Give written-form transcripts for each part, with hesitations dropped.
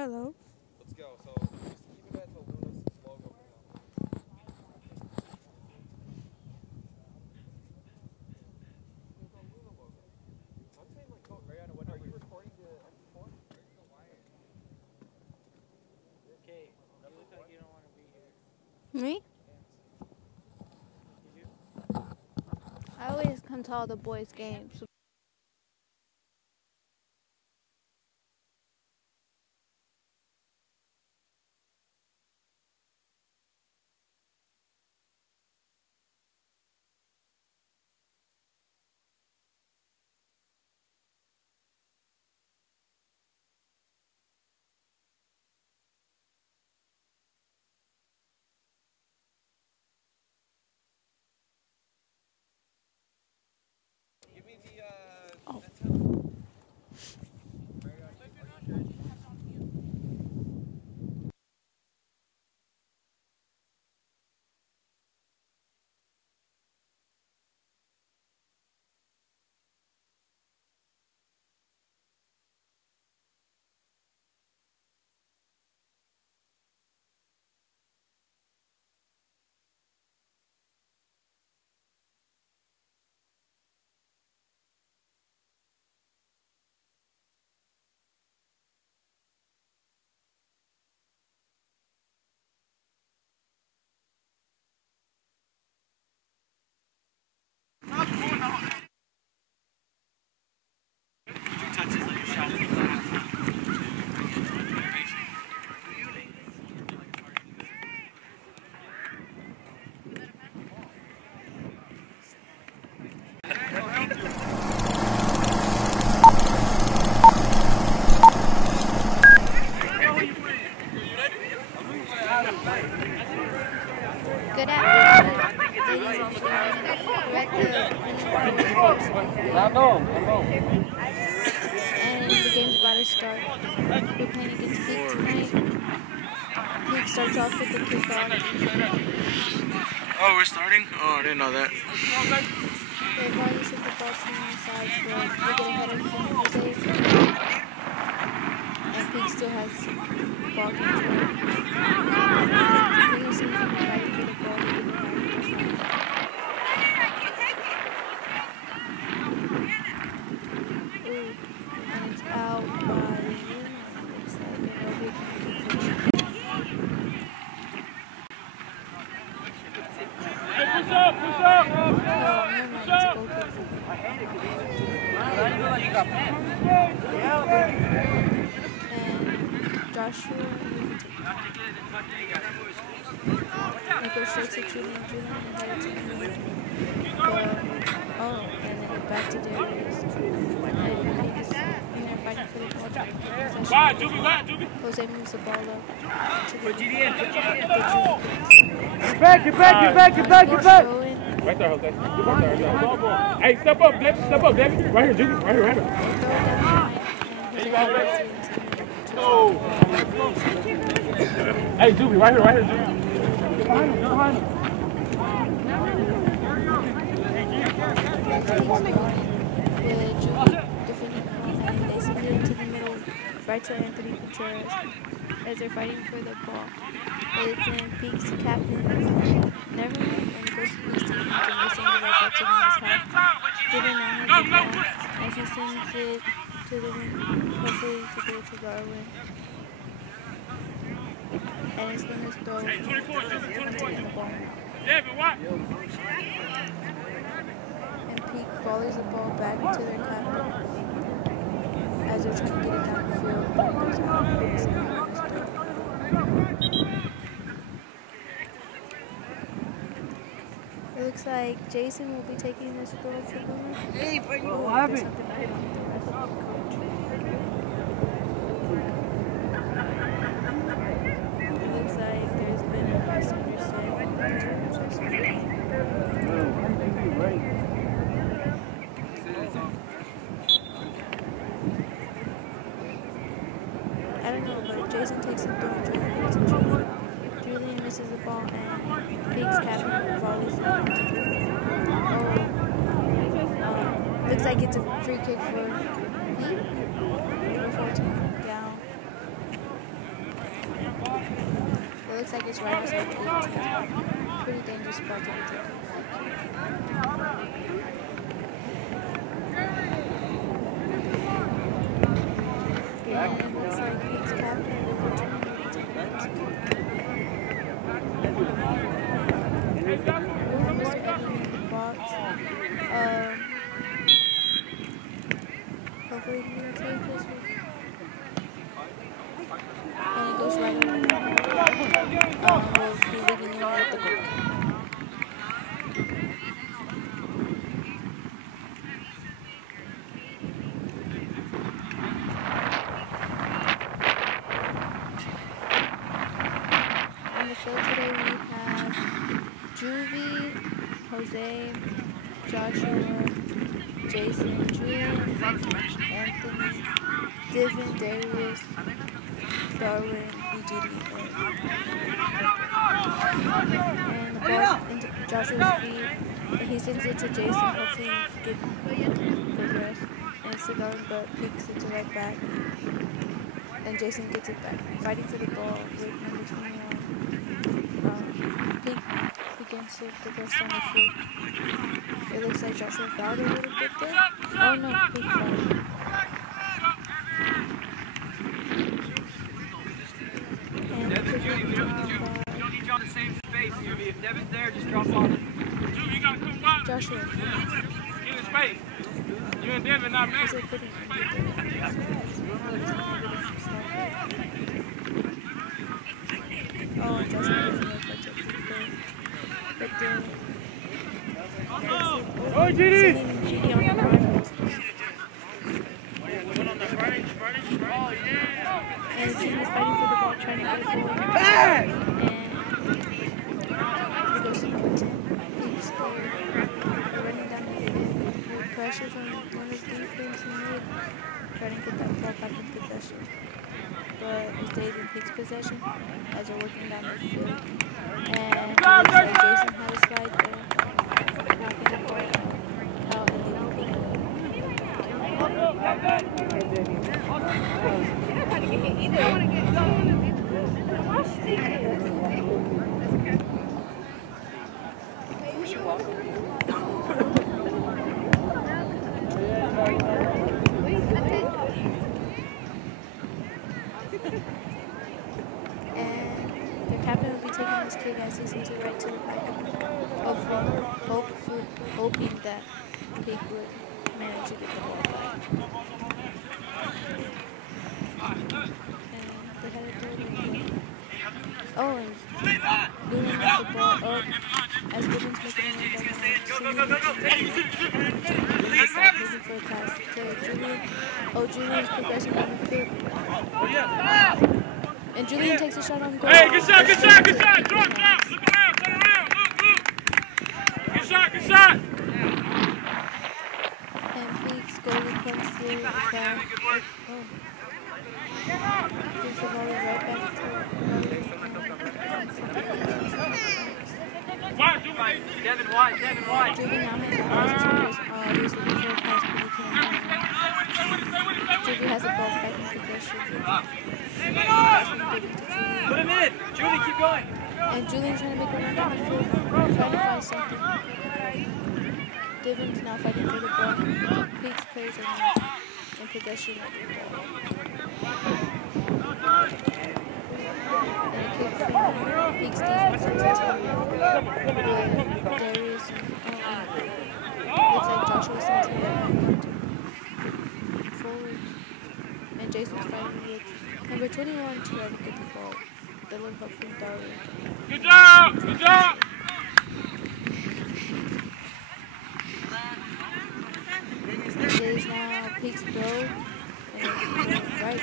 Hello. Let's go. So just keep it at the Luna's logo for now. The Luna logo. I'm saying like, go. Mariana, what are you recording the MP4? Okay, you look like you don't want to be here. Me? I always come to all the boys' games. Give me the Oh. Good afternoon, ladies and gentlemen. We're at the and the game's about to start. We're playing against Peak tonight. Peak starts off with the kickoff. Oh, we're starting? Oh, I didn't know that. They've already sent the ball to the side, so we get ahead of them for save. And Peak still has ball control. Peak seems to be fighting for the ball to get it back. Ooh, and it's out by Marian. Looks like an OB can keep it. Push up! Oh, never mind, it's a goal kick. And Joshua negotiates to Julian, and headed to the oh, and then back to Darius. And they're fighting for the ball. Jose moves the ball up to the Get back! Right there, Jose. Hey, step up, Gabby. Right here, Juby. Right here. Hey, Juby, right here, Juby. Get behind him. And they send it into the middle, right to Anthony Contreras, as they're fighting for the ball. But it's in Peak's captain. Never mind, and it goes to Peak's team, and they send it right back to him in his half. Given now has the ball, as he sends it to the wing, hopefully to go to Garwin. And it's been his throw. And Peak volleys the ball back to their captain as they're trying to get it down the field, but it goes out. It looks like Jason will be taking this throw for Luna. Hey, but what happened? It looks like there's been a misunderstanding. I don't know, but Jason takes the throw and Julian to Julian. Julian misses the ball and Peak's captain volleys it. Looks like it's a free kick for Peak. Number 14 down. like it's right outside the gate. Pretty dangerous spot to be taking. And it looks like Pete's captain will return to the Mr. Edwin in the box. Hopefully he can take this one. And it goes right over. We'll be leaving him at the goal. On the show today we have Juvie, Jose, Joshua, Jason, Julian, Anthony, Divin, Darius, Darwin, and Judy. And the ball's into Joshua's feet, and he sends it to Jason, hopefully he can progress. And it's to Darwin, but kicks it to right back. And Jason gets it back, fighting for the ball with number 21. Pig begins to progress down the field. It looks like Joshua fouled a little bit there. Oh no, Pig fouled. And Pig went down by the same space, Juvie. If Devin's there, just drop on it. Juvie, you gotta come back. Joshua. Get in space. You and Devin not He's mixing. a pretty good. Oh, and Joshua doesn't know if I took the play. But then, Oh, GD! sending GD on the rivals. And GD's fighting for the ball, trying to get it forward. And he goes to Puente. He's running down the field. Pressure from Montano's defense and mid, trying to get that ball back in possession. But it stays in Pig's possession as they're working down the field. And it looks like Jason had a slide there, knocking the ball out and leaving kick as he sends it right to the back of hoping that Pig would manage to get the ball back. And they had a dirty one. Oh, and Luna knocked the ball up as Gibbons making it back. He's looking for a pass to Julian. Oh, Julian's progressing down the field. And Julian takes a shot on goal. Hey, good shot, good shot, good shot. Drop. Look around, turn around. Look. Good shot, good shot. And Pete's goalie comes through back. Oh. Gives the ball right back to Devin wide. Julian now has the ball. He's looking for a pass, but he can't. Julian has the ball back in possession. Put him in. Julie, keep going. And Julian's trying to make a run down the field, trying to find something. Divin's now fighting for the ball. Pete's players are now in possession of the ball. And a kick from Pete's defense into Darius looks like Joshua sends him forward. And Jason's fighting with number 21 to try to get the ball. The little help from Tory. Good job! Good job! It is now Pete's throw. And right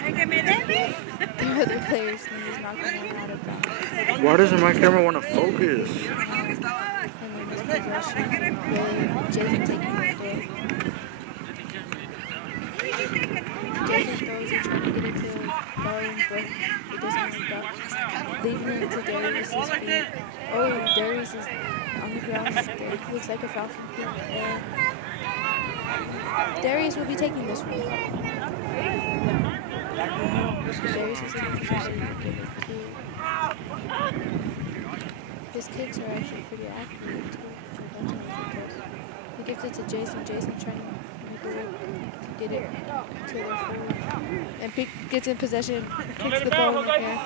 the other player's knee is knocking him out of bounds. Why doesn't my camera want to focus? And then this possession with Jason taking the field. Jason throws it, trying to get it to Marian, but it doesn't work out. Leaving it to Darius' feet. Oh, Darius is on the ground. It looks like a foul from Pete. And Darius will be taking this one. So Darius is looking for somebody to give it to. His kicks are actually pretty accurate too. He gives it to Jason. Jason trying to make a way to get it to the forward. And Peak gets in possession, kicks the ball in the air.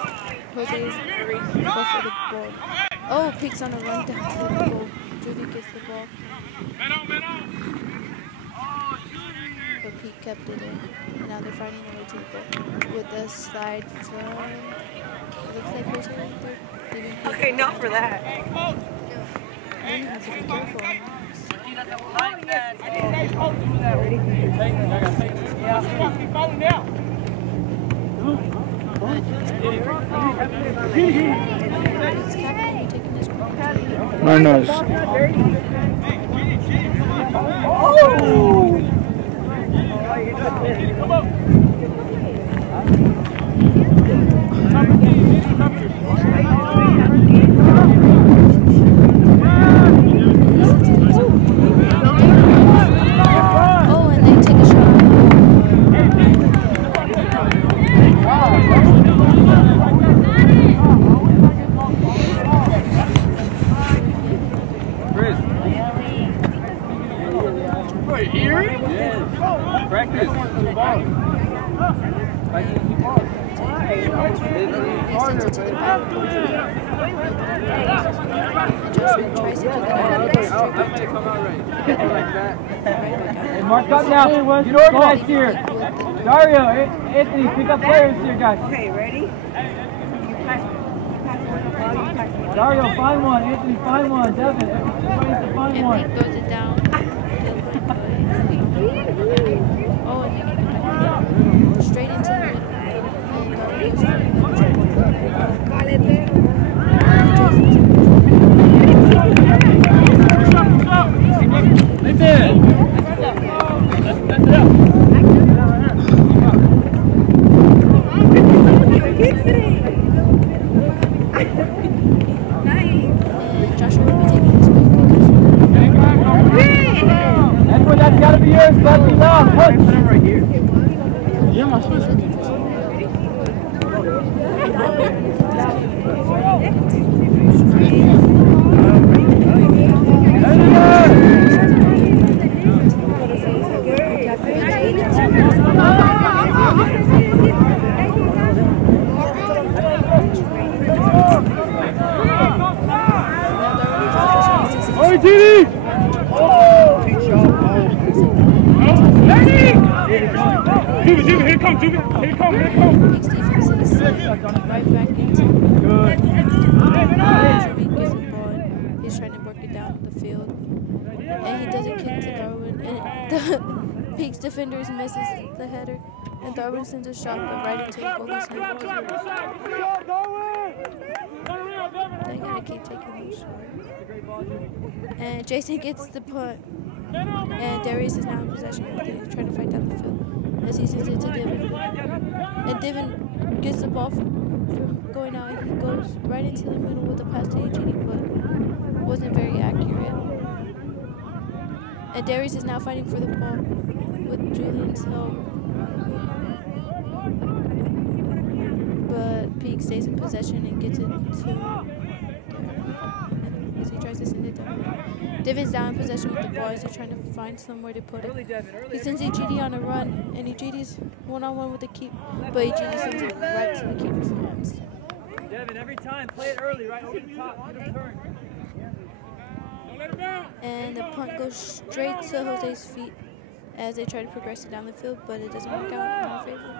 Jose's goes for the ball. Oh, Peak's on a run down to the goal. Judy gets the ball. But Peak kept it in. And now they're finding their way to the goal. With a slide from, it looks like Jose right there. Okay, not for that. Then has to be careful. Very nice. Oh, and they take a shot. Practice. Hey, mark up now. Get organized here. Dario, Anthony, pick up players here, guys. Okay, ready? Dario, find one. Anthony, find one. Devin, everybody needs to find one. And Pete throws it down. Oh, and they get it straight into the middle. Right there. That's it. Edwin, that's got to be yours. That's me now. Push. Right here. Yeah, my sister. Oh, Diddy! Jimmy, here it comes, Jimmy. Here it comes, here it comes. Peak's defense is right back into it. Jimmy gets the ball. He's trying to work it down the field. And he doesn't kick to Darwin. And the Peak's defenders misses the header. And Darwin sends a shot but right into the goalie's hand. They gotta keep taking these shots. And Jason gets the punt. And Darius is now in possession. He's trying to fight down the field as he sends it to Devin. And Devin gets the ball from going out. He goes right into the middle with a pass to Eugenie, but wasn't very accurate. And Darius is now fighting for the ball with Julian's help. But Peak stays in possession and gets it to as he tries to send it down. Devin's down in possession with the ball as he's trying to find somewhere to put it. He sends Ejidi on a run, and Ejidi's one-on-one with the keep, but Ejidi sends it right to the keeper's hands. Devin, every time, play it early, right over the top. And the punt goes straight to Jose's feet as they try to progress it down the field, but it doesn't work out in our favor.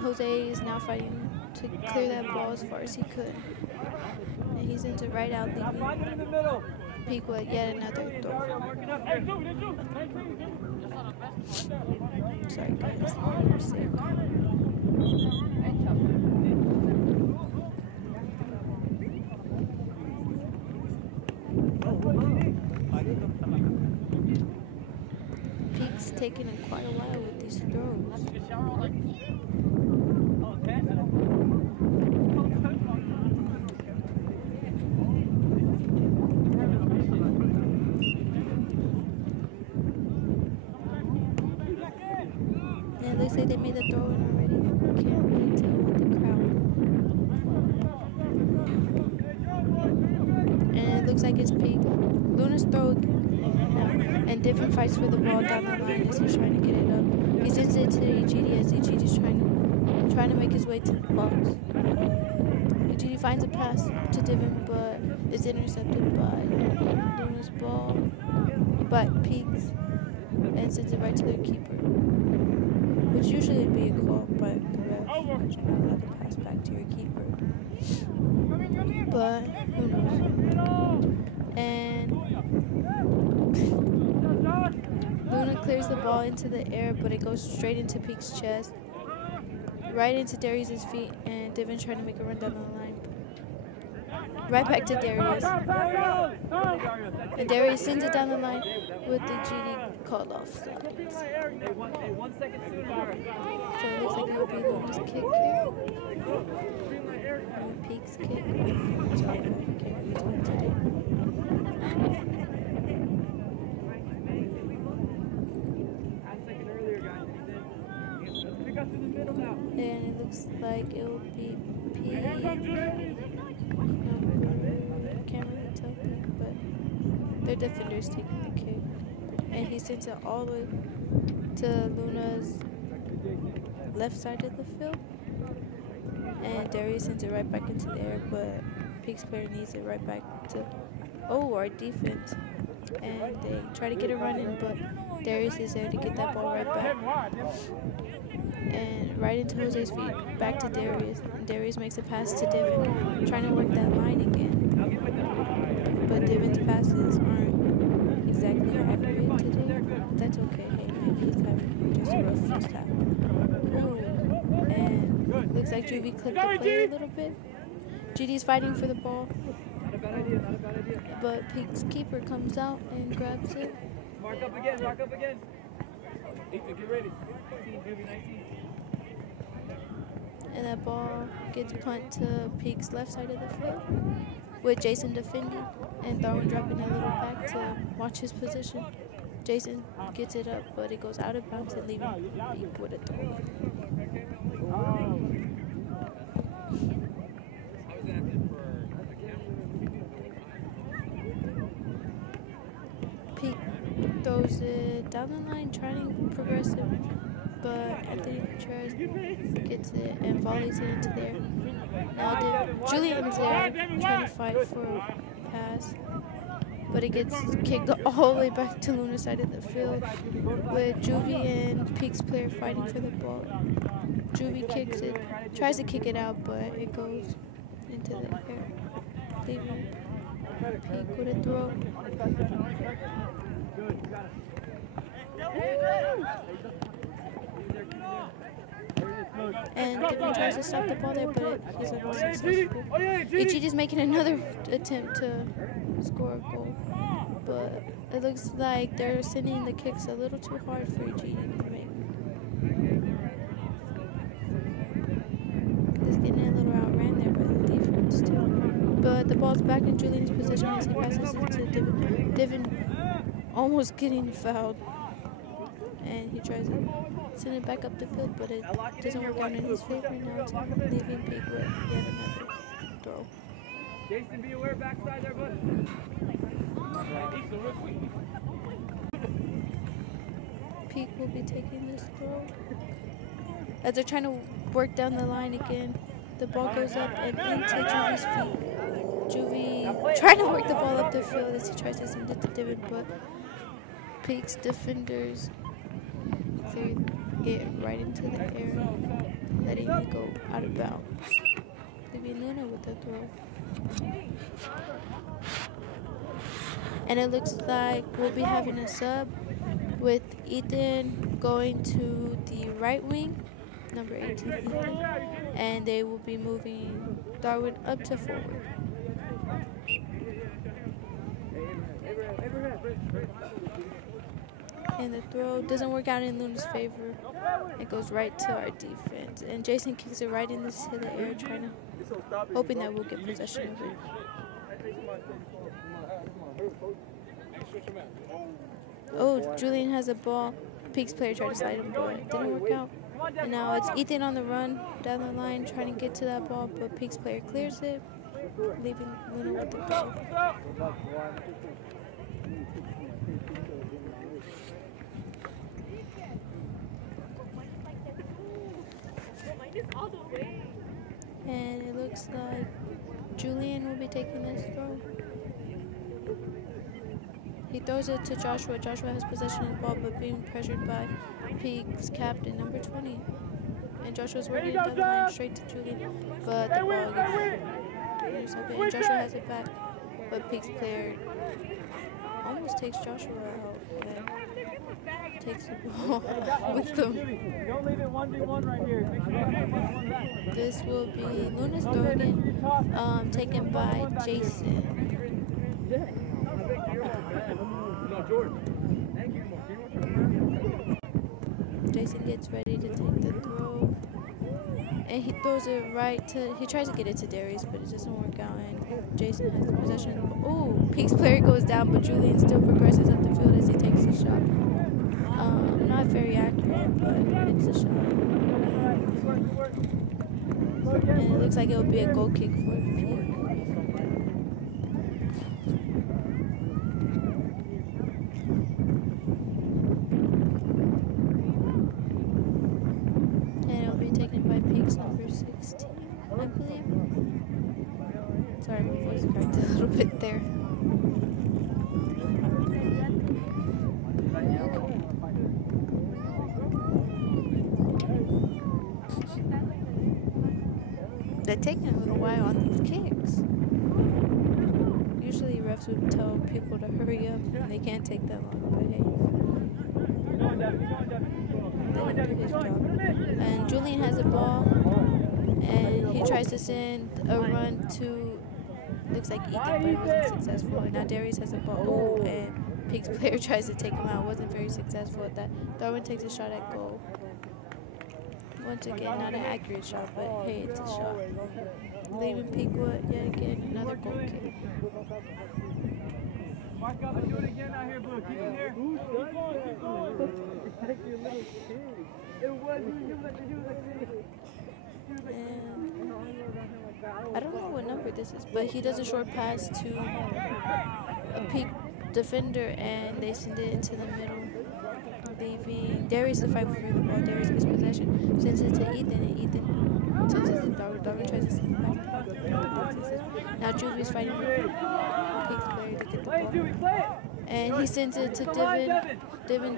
Jose is now fighting to clear that ball as far as he could. And he sends it right out, leaving Peak with yet another throw. Sorry guys, we're sick. Peak's taking quite a while with these throws. And it looks like they made the throw in already. Can't really tell with the crowd. looks like it's Peak. Luna's throw, and Divin fights for the ball down the line as he's trying to get it up. He sends it to EGD as EGD's trying to make his way to the box. EGD finds a pass to Divin, but it's intercepted by Luna's ball, by Peaks, and sends it right to their keeper, which usually would be a call, but the refs let you not let the pass back to your keeper. But who knows? And Luna clears the ball into the air, but it goes straight into Peak's chest, right into Darius's feet, and Divin trying to make a run down the line. Right back to Darius. And Darius sends it down the line with the GD called off. So it looks like it will be Luna's kick here. And Peak's kick. Sorry, I can't really talk today. And it looks like it will be Peak. Can't really tell, but their defender's taking the kick. And he sends it all the way to Luna's left side of the field. And Darius sends it right back into the air, but Peak's player needs it right back to our defense. And they try to get a run in, but Darius is there to get that ball right back. And right into Jose's feet, back to Darius. And Darius makes a pass to Divin, trying to work that line again. But Divin's passes aren't exactly accurate today. That's okay. Hey, maybe he's having just a rough first half. Ooh. And looks like Juvie clipped the play a little bit. GD's fighting for the ball. But Peak's keeper comes out and grabs it. Mark up again. Ethan, get ready. And that ball gets punted to Peak's left side of the field with Jason defending and Darwin dropping a little back to watch his position. Jason gets it up, but it goes out of bounds and leaving Peak with a throw. Peak throws it down the line, trying to progress it, but Anthony Contreras gets it and volleys it into there. Now Julian's there trying to fight for a pass, but it gets kicked all the way back to Luna's side of the field with Juvie and Peak's player fighting for the ball. Juvie kicks it, tries to kick it out, but it goes into the air, leaving Peak with a throw. And Gabby tries to stop the ball there, but he's unsuccessful. EGD's making another attempt to score a goal, but it looks like they're sending the kicks a little too hard for EGD to make. He's getting a little outran there by the defense too. But the ball's back in Julian's possession as he passes it to Divin. Divin almost getting fouled, and he tries to send it back up the field, but it doesn't work out in his favor. Now it's leaving Peak with yet another throw. Jason, be aware backside there, bud. Peak will be taking this throw. As they're trying to work down the line again, the ball goes up and into Juvie's feet. Juvie trying to work the ball up the field as he tries to send it to Divin, but Peak's defenders clear it right into the air, letting it go out of bounds. Leaving Luna with the throw. And it looks like we'll be having a sub with Ethan going to the right wing, number 18 Ethan, and they will be moving Darwin up to forward. And the throw doesn't work out in Luna's favor. It goes right to our defense. And Jason kicks it right into the air, hoping that we'll get possession of it. Oh, Julian has a ball. Peak's player tried to slide him, but it didn't work out. And now it's Ethan on the run down the line trying to get to that ball, but Peak's player clears it. leaving Luna with the ball. And it looks like Julian will be taking this throw. He throws it to Joshua. Joshua has possession of the ball, but being pressured by Peak's captain, number 20. And Joshua's working it down the line straight to Julian, but the ball gets intercepted. And Joshua has it back, but Peak's player almost takes Joshua out and takes the ball with them. Don't leave it 1v1 right here. Make sure you have one back. This will be Luna's throw-in, taken by Jason. Jason gets ready to take the throw, and he throws it right to, he tries to get it to Darius, but it doesn't work out, and Jason has the possession. Oh, Peak's player goes down, but Julian still progresses up the field as he takes a shot. Not very accurate, but it's a shot. And it looks like it will be a goal kick for Peak. Number 16, I believe. Sorry, my voice cracked a little bit there. They're taking a little while on these kicks. Usually refs would tell people to hurry up, and they can't take that long, but hey. They didn't do his job. And Julian has a ball, and he tries to send a run to, looks like Ethan, but it wasn't successful. And now Darius has a ball, and Peak's player tries to take him out. Wasn't very successful at that. Darwin takes a shot at goal. Once again, not an accurate shot, but hey, it's a shot. Leaving Peakwood yet again, another goal kick. Mark up and do it again out here, Blue. Keep it here. Who's done? Keep going. Protect your little kid. It was you like I don't know what number this is, but he does a short pass to a Peak defender, and they send it into the middle, leaving Darius to fight for the ball. Darius gets possession, sends it to Ethan, and Ethan sends it to Darwin. Darwin tries to send it back. Now Juvia's fighting with Peak's player to get the ball, and he sends it to Devin. Devin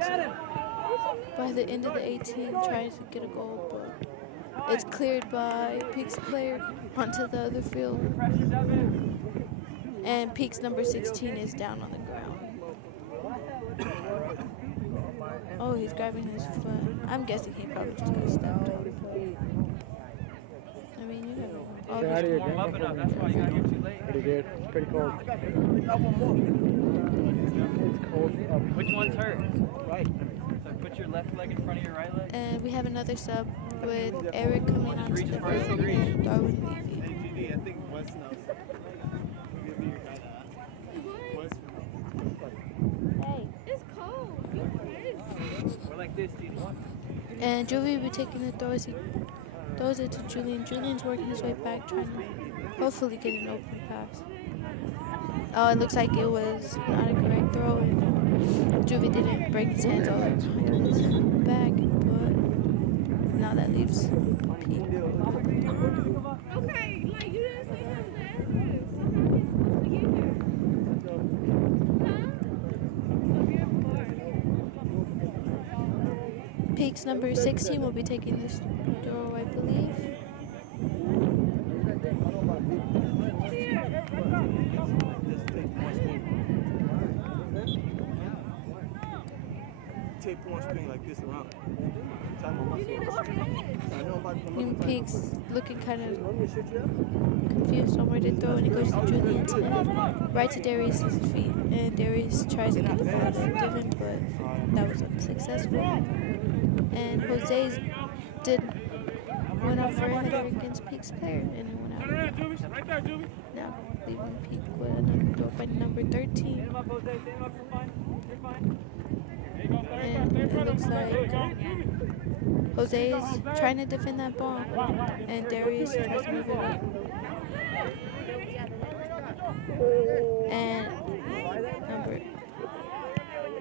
by the end of the 18 trying to get a goal, but it's cleared by Peak's player onto the other field. And Peak's number 16 is down on the ground. Oh, he's grabbing his foot. I'm guessing he probably just got stepped on. I mean, you never know. Oh, It's warm up enough. That's why you got here too late. Pretty good. It's pretty cold. It's cold. Which one's hurt? Right. So put your left leg in front of your right leg. And we have another sub with Eric coming onto the field and Darwin leaving. I think West knows. Hey, it's cold. We're like this, dude. and Jovi will be taking the throw as he throws it to Julian. Julian's working his way back, trying to hopefully get an open pass. Oh, it looks like it was not a correct throw, and Juvie didn't break his hands all the way behind his back, but now that leaves Pete. Okay, like you didn't say nothing. Peak's number 16 will be taking this throw, I believe. Tape one string like this around. New Peak's looking kind of confused on where to throw, and it goes to Julian right to Darius' feet, and Darius tries to get the ball to Devin, but that was unsuccessful. And Jose's went off for a header against Peak's player, and it went out. Now leaving Peak with another throw by number 13. And it looks like Jose is trying to defend that ball, and Darius tries to move it up. And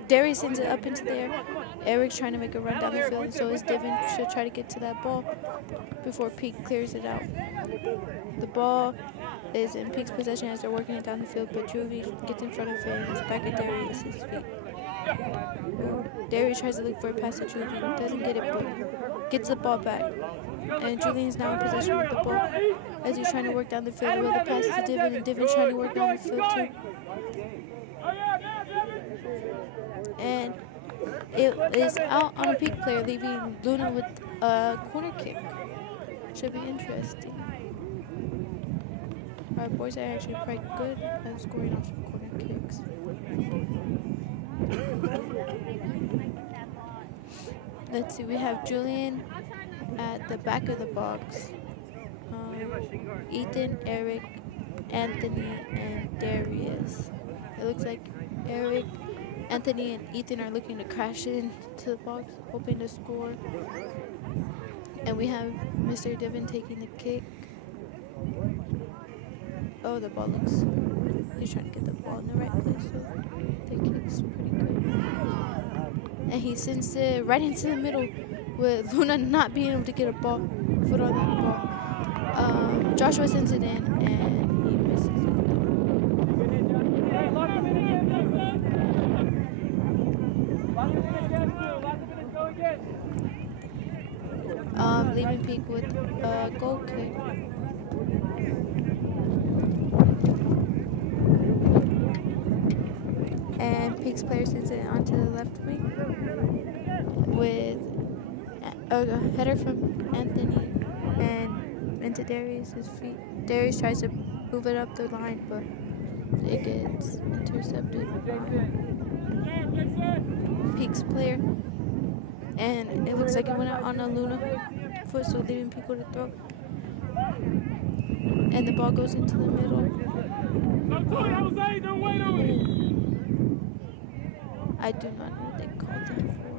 Darius sends it up into the air. Eric's trying to make a run down the field, and so is Divin. Should try to get to that ball before Peak clears it out. The ball is in Peak's possession as they're working it down the field, but Juvie gets in front of it and it's back at Darius' feet. Darius tries to look for a pass to Juvie, doesn't get it, but gets the ball back. And Julian is now in possession with the ball as he's trying to work down the field with a pass to Divin, and Divin's trying to work down the field too. And it is out on a Peak player, leaving Luna with a corner kick. Should be interesting. Our boys are actually quite good at scoring off of corner kicks. Let's see, we have Julian at the back of the box. Ethan, Eric, Anthony, and Darius. It looks like Eric, Anthony, and Ethan are looking to crash into the box, hoping to score. And we have Mr. Divin taking the kick. Oh, the ball looks... He's trying to get the ball in the right place, so the kick's pretty good. And he sends it right into the middle with Luna not being able to get a foot on that ball. Joshua sends it in, and he misses it. Leaving Peak with a goal kick. And Peak's player sends it onto the left wing with a header from Anthony and into Darius' feet. Darius tries to move it up the line, but it gets intercepted by Peak's player. And it looks like it went out on a Luna foot, so leaving Peak with a throw. And the ball goes into the middle. I do not know what they called that for,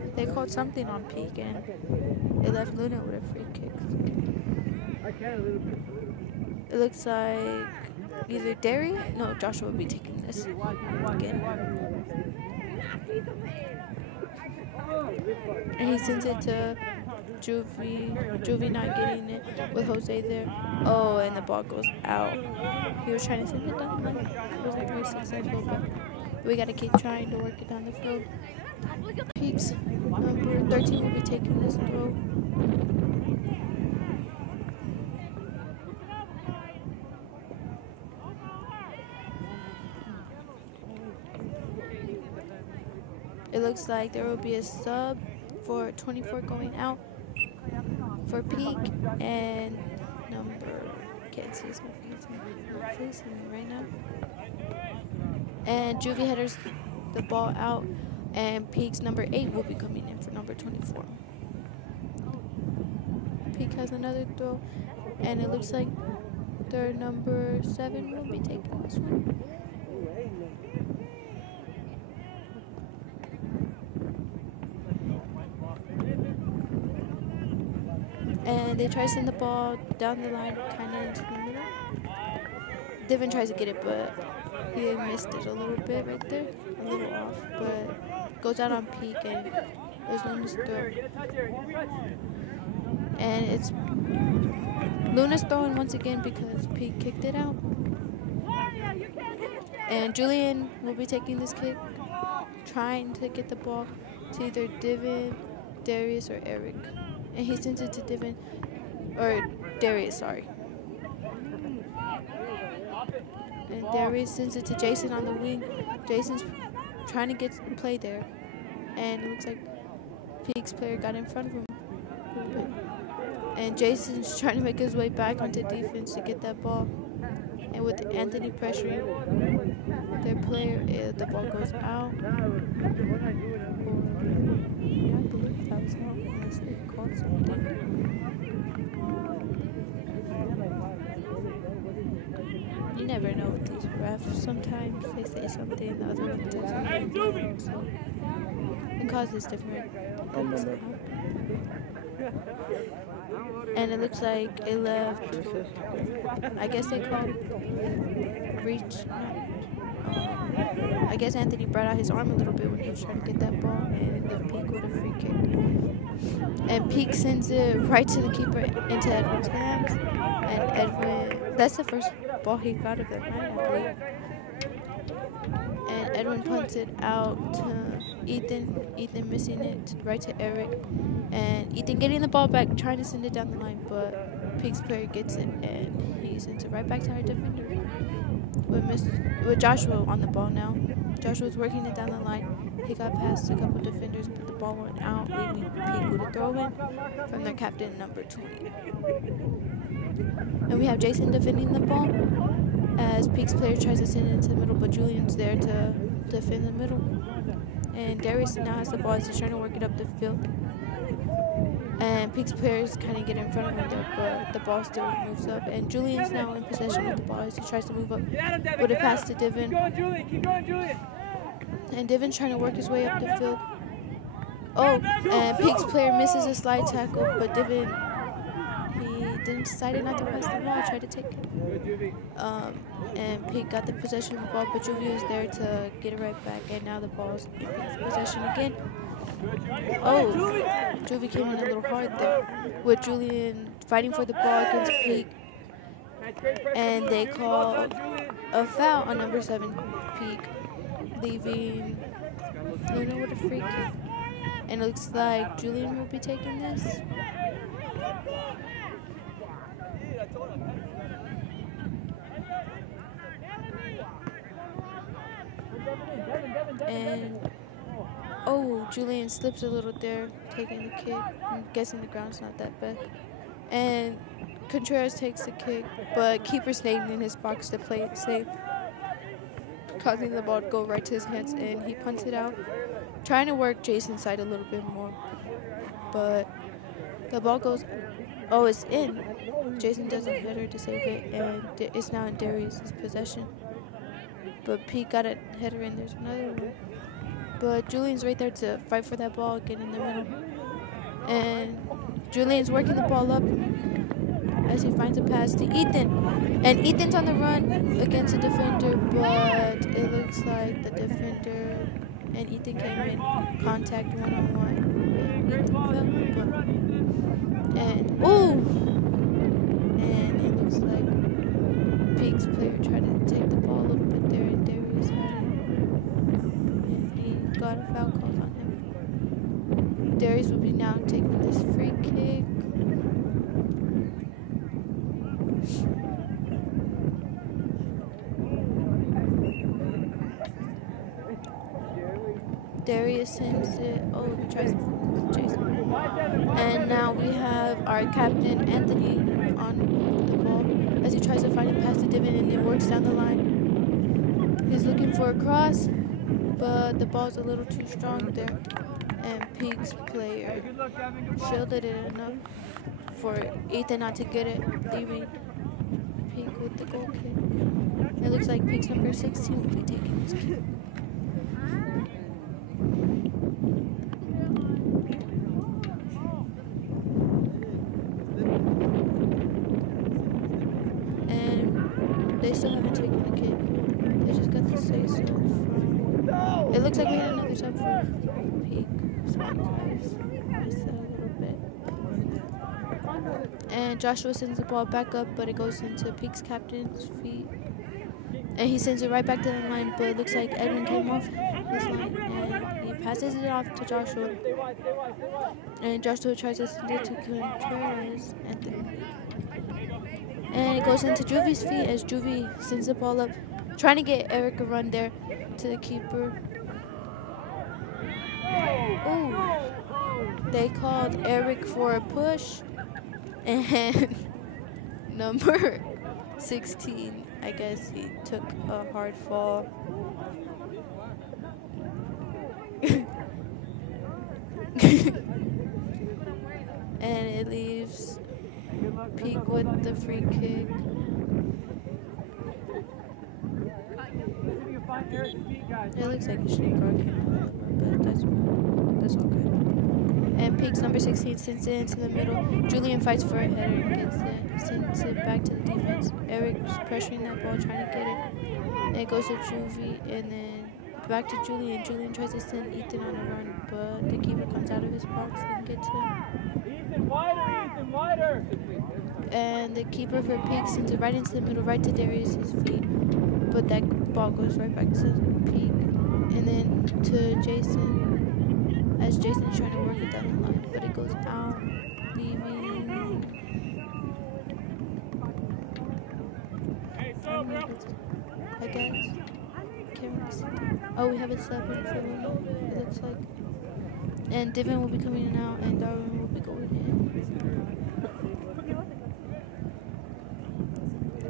but they called something on Peak, and they left Luna with a free kick. It looks like either Joshua will be taking this again. And he sends it to Juvie not getting it with Jose there. Oh, and the ball goes out. He was trying to send it down the line. It wasn't very successful, but we gotta keep trying to work it down the field. Peaks number 13 will be taking this throw. It looks like there will be a sub for 24 going out for Peak, and can't see his face right now. And Juvie headers the ball out, and Peak's number 8 will be coming in for number 24. Peak has another throw, and it looks like their number 7 will be taking this one. And they try to send the ball down the line, kind of into the middle. Divin tries to get it, but he missed it a little bit right there, a little off, but goes out on Peak, and it was Luna's throw. And it's Luna's throwing once again because Peak kicked it out. And Julian will be taking this kick, trying to get the ball to either Divin, Darius, or Eric. And he sends it to Divin, or Darius, sorry. And Darius sends it to Jason on the wing. Jason's trying to get the play there. And it looks like Peak's player got in front of him a little bit. And Jason's trying to make his way back onto defense to get that ball. And with Anthony pressuring their player, the ball goes out. Yeah, I believe that was out unless they called something. You never know with these refs. Sometimes they say something, the other one does something. So it causes different things to happen. and it looks like it left. I guess they call it reach. I guess Anthony brought out his arm a little bit when he was trying to get that ball, and the Peak with a free kick. And Peak sends it right to the keeper into Edwin's hands, and Edwin. That's the first ball he got of the night, I believe. And Edwin punts it out to Ethan. Ethan missing it right to Eric. And Ethan getting the ball back, trying to send it down the line, but Peak's player gets it, and he sends it right back to our defender. With Joshua on the ball now. Joshua's working it down the line. He got past a couple defenders, but the ball went out, leaving Peak with a throw-in from their captain, number 20. And we have Jason defending the ball as Peak's player tries to send it into the middle, but Julian's there to defend the middle. And Darius now has the ball as he's trying to work it up the field. And Peak's players kind of get in front of him there, but the ball still moves up. And Julian's now in possession of the ball as he tries to move up with a pass to Divin. Keep going, Julian. Keep going, Julian. And Divin's trying to work his way up the field. Oh, and Peak's player misses a slide tackle, but Divin, he decided not to pass the ball, tried to take it. And Peak got the possession of the ball, but Juvie was there to get it right back, and now the ball's in Peak's possession again. Oh, Juvie came in a little hard there, with Julian fighting for the ball against Peak. And they call a foul on number 7, Peak, leaving Luna with a free kick. And it looks like Julian will be taking this. And oh, Julian slips a little there, taking the kick. I'm guessing the ground's not that bad. And Contreras takes the kick, but keeper stayed in his box to play it safe, causing the ball to go right to his hands, and he punts it out, trying to work Jason's side a little bit more. But the ball goes, oh, it's in. Jason does a header to save it, and it's now in Darius' possession. But Pete got a header, and there's another one. But Julian's right there to fight for that ball, get in the middle. And Julian's working the ball up as he finds a pass to Ethan. And Ethan's on the run against a defender, but it looks like the defender and Ethan came in contact one-on-one. And ooh! And it looks like Peak's player tried to take the ball a little bit there, and Darius had it. And he got a foul called on him. Darius will be now taking this free kick. Darius sends it. Oh, he tries to Jason. And now we have our captain, Anthony, on the ball as he tries to find a pass to Divin, and it works down the line. He's looking for a cross, but the ball's a little too strong there. And Peak's player shielded it enough for Ethan not to get it, leaving Peak with the goal kick. It looks like Peak's number 16 will be taking this kick. They still haven't taken the kick. They just got the say-so from... It looks like we had another sub for Peak. Sorry guys, missed that a little bit. And Joshua sends the ball back up, but it goes into Peak's captain's feet. And he sends it right back to the line, but it looks like Edwin came off this line, and he passes it off to Joshua. And Joshua tries to send it to Contreras, and it goes into Juvie's feet as Juvie sends the ball up, trying to get Eric a run there to the keeper. Oh, they called Eric for a push, and number 16, I guess he took a hard fall. And it leaves Peak with the free kick. It looks like he should have broken him, but that's all good. And Peaks number 16 sends it into the middle. Julian fights for it, and gets it, sends it back to the defense. Eric's pressuring that ball, trying to get it. And it goes to Juvie, and then back to Julian. Julian tries to send Ethan on a run, but the keeper comes out of his box and gets him. Ethan, wider! And the keeper for Peaks sends it right into the middle, right to Darius's feet. But that ball goes right back to Peak. And then to Jason, as Jason's trying to work it down the line, but it goes out, leaving. I guess. Can't really see. Oh, we have a sub in for Luna, it looks like. And Divin will be coming in out, and Darwin will be going in.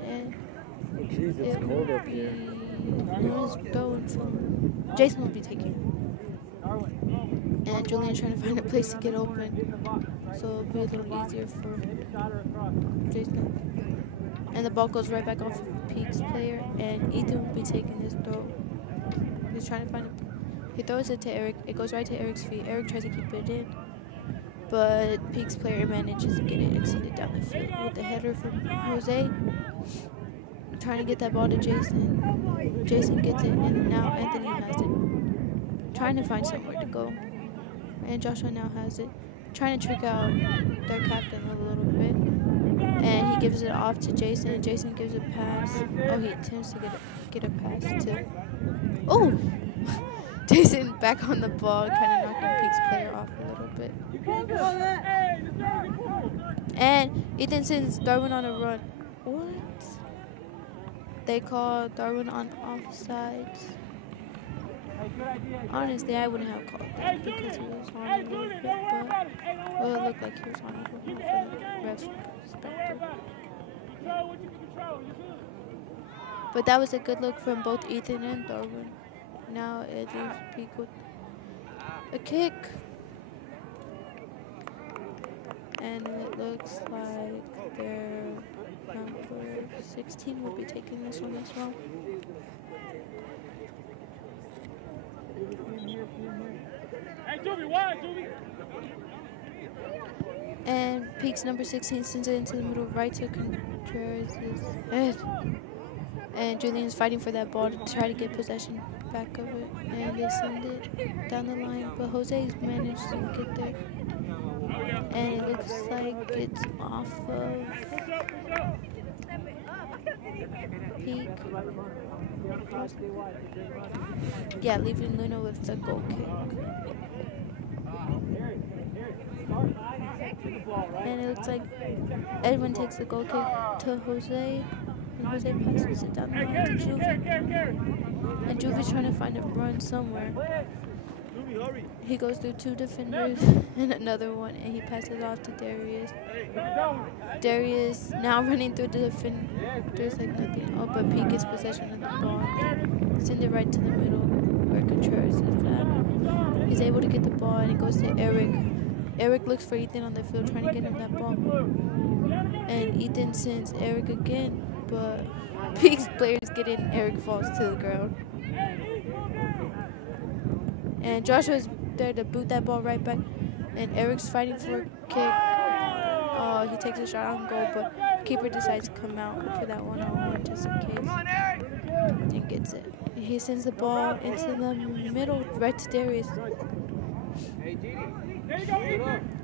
And Jeez, it's cold up here. Luna's throwing from. Jason will be taking. And Julian's trying to find a place to get open, so it'll be a little easier for Jason. And the ball goes right back off of Peaks player, and Ethan will be taking this throw. He's trying to find it. He throws it to Eric. It goes right to Eric's feet. Eric tries to keep it in, but Peaks player manages to get it and send it down the field with the header from Jose. Trying to get that ball to Jason. Jason gets it, and now Anthony has it. Trying to find somewhere to go. And Joshua now has it. Trying to trick out their captain a little bit. And he gives it off to Jason. Jason gives a pass. Oh, he attempts to get a pass to. Oh! Jason back on the ball, kind of knocking Peaks player off a little bit. And Ethan sends Darwin on a run. What? They call Darwin on offsides. Honestly, I wouldn't have called that because he was on a little bit, but well, it looked like he was on a little bit from the ref's perspective. But that was a good look from both Ethan and Darwin. Now it leaves Peak with a kick. And it looks like their number 16 will be taking this one as well. And Peaks number 16 sends it into the middle right to Contreras' head. And Julian's fighting for that ball to try to get possession back of it. And they send it down the line, but Jose's managed to get there. And it looks like it's off of Peak. Yeah, leaving Luna with the goal kick. And it looks like Edwin takes the goal kick to Jose. And Jose passes it down the line to Juvie. And Juvie's trying to find a run somewhere. He goes through two defenders and another one, and he passes off to Darius. Darius now running through the defenders like nothing. Oh, but Peak gets possession of the ball. Send it right to the middle where Contreras is at. He's able to get the ball, and it goes to Eric. Eric looks for Ethan on the field, trying to get him that ball. And Ethan sends Eric again, but Peak's players get in. Eric falls to the ground. And Joshua's there to boot that ball right back. And Eric's fighting for a kick. Oh, he takes a shot on goal, but the keeper decides to come out for that one-on-one just in case. And gets it. And he sends the ball into the middle, right to Darius.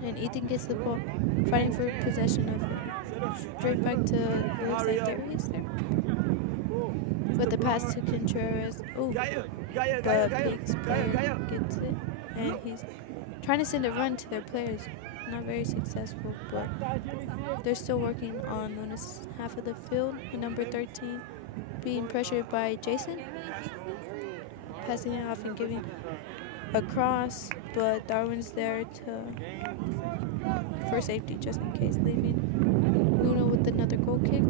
And Ethan gets the ball, fighting for possession of it. Straight back to, looks like Darius there. With the pass to Contreras. Ooh. But Peaks player gets it. And he's trying to send a run to their players. Not very successful, but they're still working on Luna's half of the field. With number 13 being pressured by Jason. Passing it off and giving a cross, but Darwin's there for safety just in case, leaving Luna with another goal kick.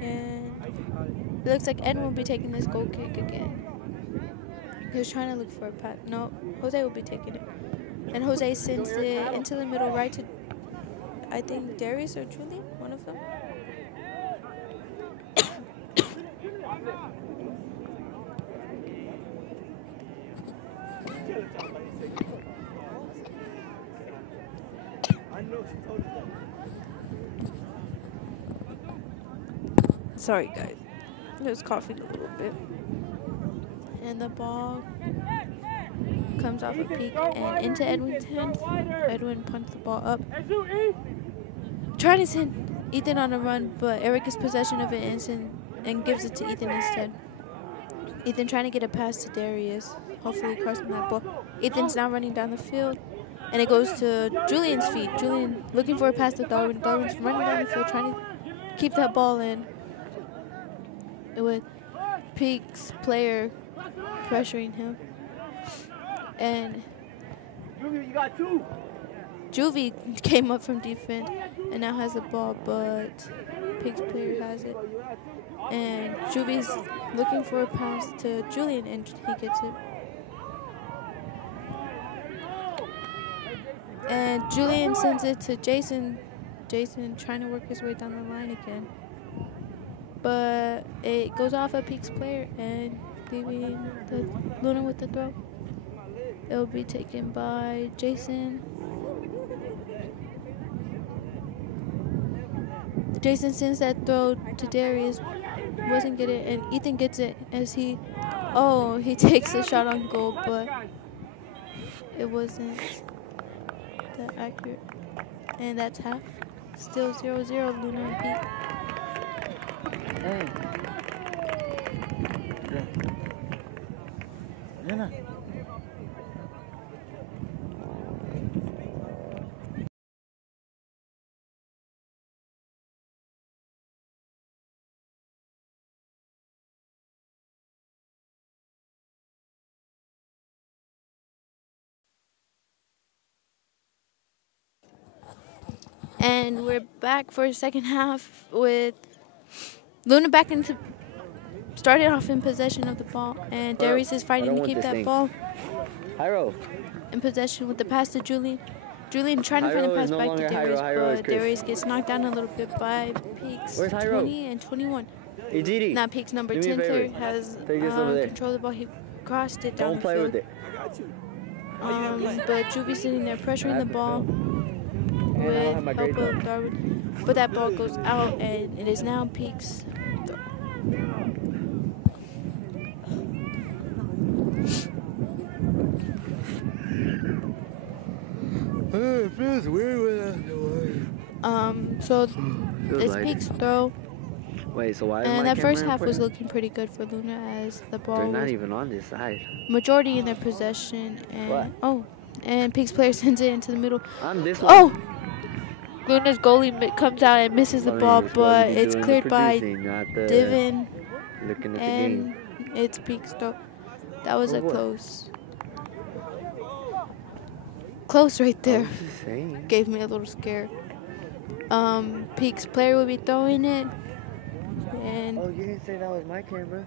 And it looks like Ed will be taking this goal kick again. He was trying to look for a pass. No, Jose will be taking it. And Jose sends it into the middle right to I think Darius or Julian, one of them. I know she told you that. Sorry, guys. I was coughing a little bit. And the ball comes off a peak and into Edwin's hands. Edwin punts the ball up. Trying to send Ethan on a run, but Eric has possession of it and gives it to Ethan instead. Ethan trying to get a pass to Darius, hopefully crossing that ball. Ethan's now running down the field, and it goes to Julian's feet. Julian looking for a pass to Darwin. Darwin's running down the field, trying to keep that ball in. With Peak's player pressuring him. And Junior, you got two. Juvie came up from defense and now has the ball, but Peak's player has it. And Juvie's looking for a pass to Julian, and he gets it. And Julian sends it to Jason. Jason trying to work his way down the line again. But it goes off a Peak's player and leaving the Luna with the throw. It will be taken by Jason. Jason sends that throw to Darius. Wasn't get it, and Ethan gets it as he takes a shot on goal, but it wasn't that accurate. And that's half. Still 0-0, Luna and Peak. Hey. Mariana. And we're back for the second half with Luna back into, started off in possession of the ball, and Darius is fighting to keep that ball Jairo. in possession with the pass to Julian. Julian trying to find a pass back to Darius, but Darius gets knocked down a little bit by Peaks 20 and 21. Ejiri. Now Peaks number 10 player has control of the ball. He crossed it down Don't play the with field. it. But Juvie's sitting there pressuring the ball with help of Darwin. But that ball goes out, and it is now Peaks. It feels weird So it's Peaks throw. Wait, so why is And my that first camera half was important? looking pretty good for Luna as the ball They're not was even on this side. majority in their possession. And What? and Peaks player sends it into the middle. I'm this one. Oh! Luna's goalie comes out and misses the ball, but it's cleared by Divin, Looking at the and game. it's Peaks throw. That was a what? close right there. I was just saying. Gave me a little scare. Peaks player will be throwing it, and Oh, you didn't say that was my camera.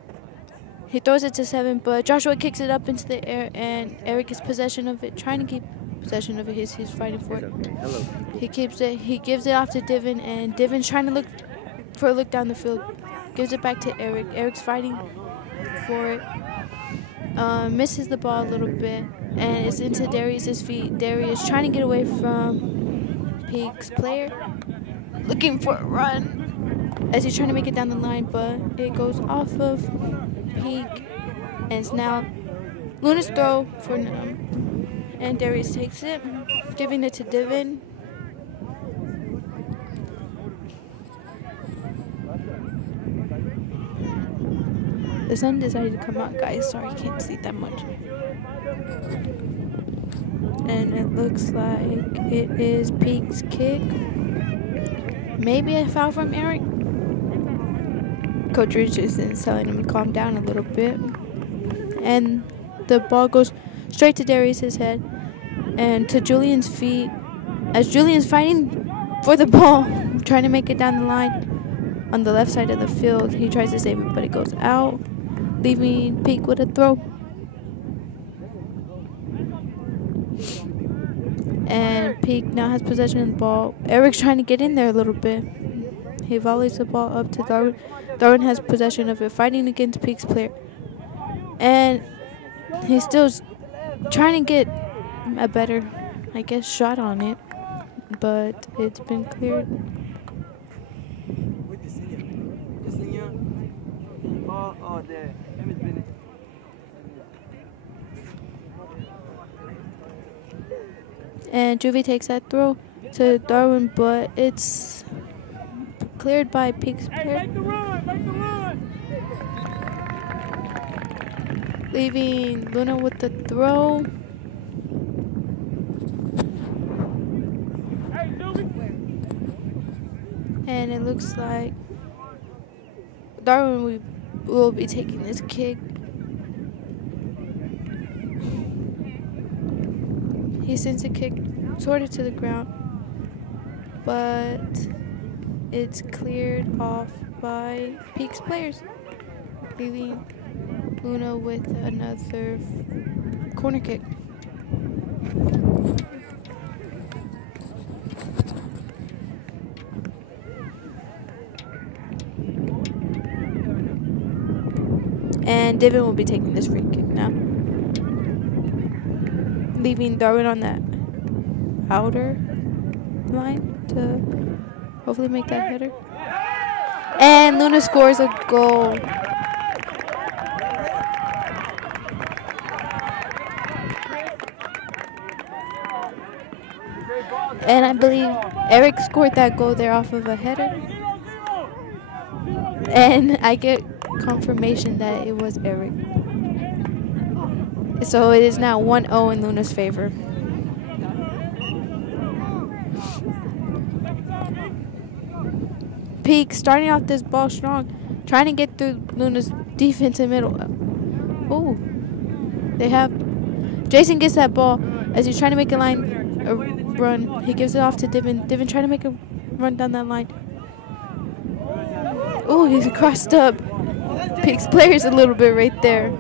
he throws it to 7, but Joshua kicks it up into the air, and Eric has possession of it, trying to keep possession of it. He's fighting for It's it. okay. Hello. He keeps it. He gives it off to Divin, and Divin's trying to look for a look down the field. Gives it back to Eric. Eric's fighting for it. Misses the ball a little bit, and it's into Darius's feet. Darius trying to get away from Peak's player, looking for a run as he's trying to make it down the line, but it goes off of Peak, and it's now Luna's throw for now. And Darius takes it, giving it to Divin. The sun decided to come out, guys. Sorry, can't see that much. And it looks like it is Peak's kick. Maybe a foul from Eric. Coach Richardson's telling him to calm down a little bit. And the ball goes straight to Darius's head and to Julian's feet as Julian's fighting for the ball, trying to make it down the line on the left side of the field. He tries to save it, but it goes out, leaving Peak with a throw. And Peak now has possession of the ball. Eric's trying to get in there a little bit. He volleys the ball up to Darwin. Darwin has possession of it, fighting against Peak's player. And he's still trying to get a better, I guess, shot on it. But it's been cleared. And Juvie takes that throw to Darwin, but it's cleared by Peak's player. Make the run! Leaving Luna with the throw. And it looks like Darwin will be taking this kick. He sends a kick sort of to the ground, but it's cleared off by Peak's players, leaving Luna with another corner kick. And Divin will be taking this free kick now, leaving Darwin on that outer line to hopefully make that header. And Luna scores a goal. And I believe Eric scored that goal there off of a header. And I get confirmation that it was Eric. So it is now 1-0 in Luna's favor. Peak starting off this ball strong, trying to get through Luna's defensive middle. Oh, they have. Jason gets that ball as he's trying to make a run. He gives it off to Divin. Divin trying to make a run down that line. Oh, he's crossed up. Peak's player's a little bit right there.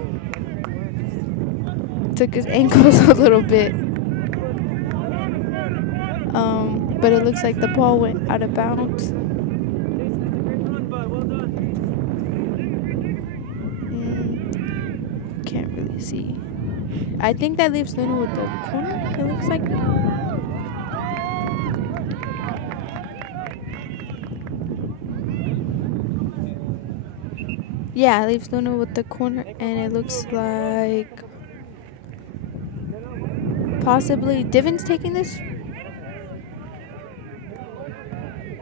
Took his ankles a little bit. But it looks like the ball went out of bounds. Can't really see. I think that leaves Luna with the corner, it looks like. Yeah, it leaves Luna with the corner, and it looks like possibly Divin's taking this.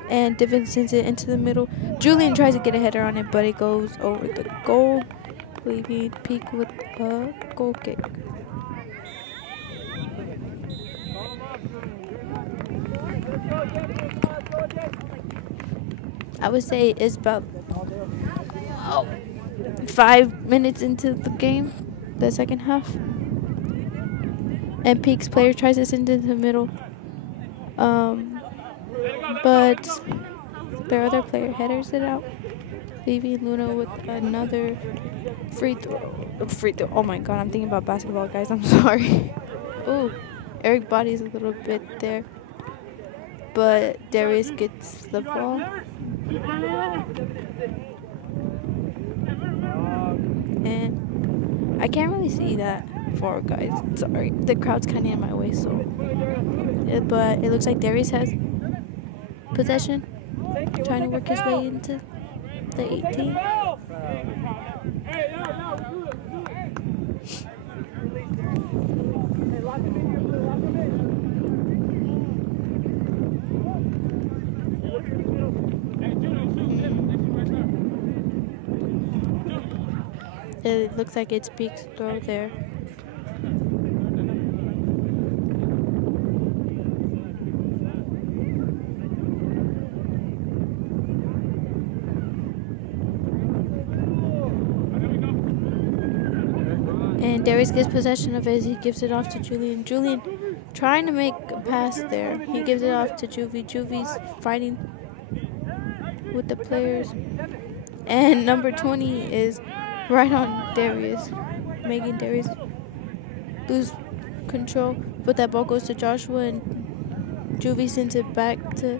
And Divin sends it into the middle. Julian tries to get a header on it, but it goes over the goal, leaving Peak with a goal kick. I would say it's about 5 minutes into the game, the second half. And Peak's player tries to send it into the middle. But their other player headers it out, leaving Luna with another free throw. Oh my god, I'm thinking about basketball, guys. I'm sorry. Ooh, Eric bodies a little bit there. But Darius gets the ball. And I can't really see that far, guys. Sorry. The crowd's kind of in my way, so. But it looks like Darius has possession, trying to work his way into the 18. It looks like it's Peak's throw there. And Darius gets possession of it as he gives it off to Julian. Julian trying to make a pass there. He gives it off to Juvie. Juvie's fighting with the players. And number 20 is right on Darius, making Darius lose control, but that ball goes to Joshua and Juvie sends it back to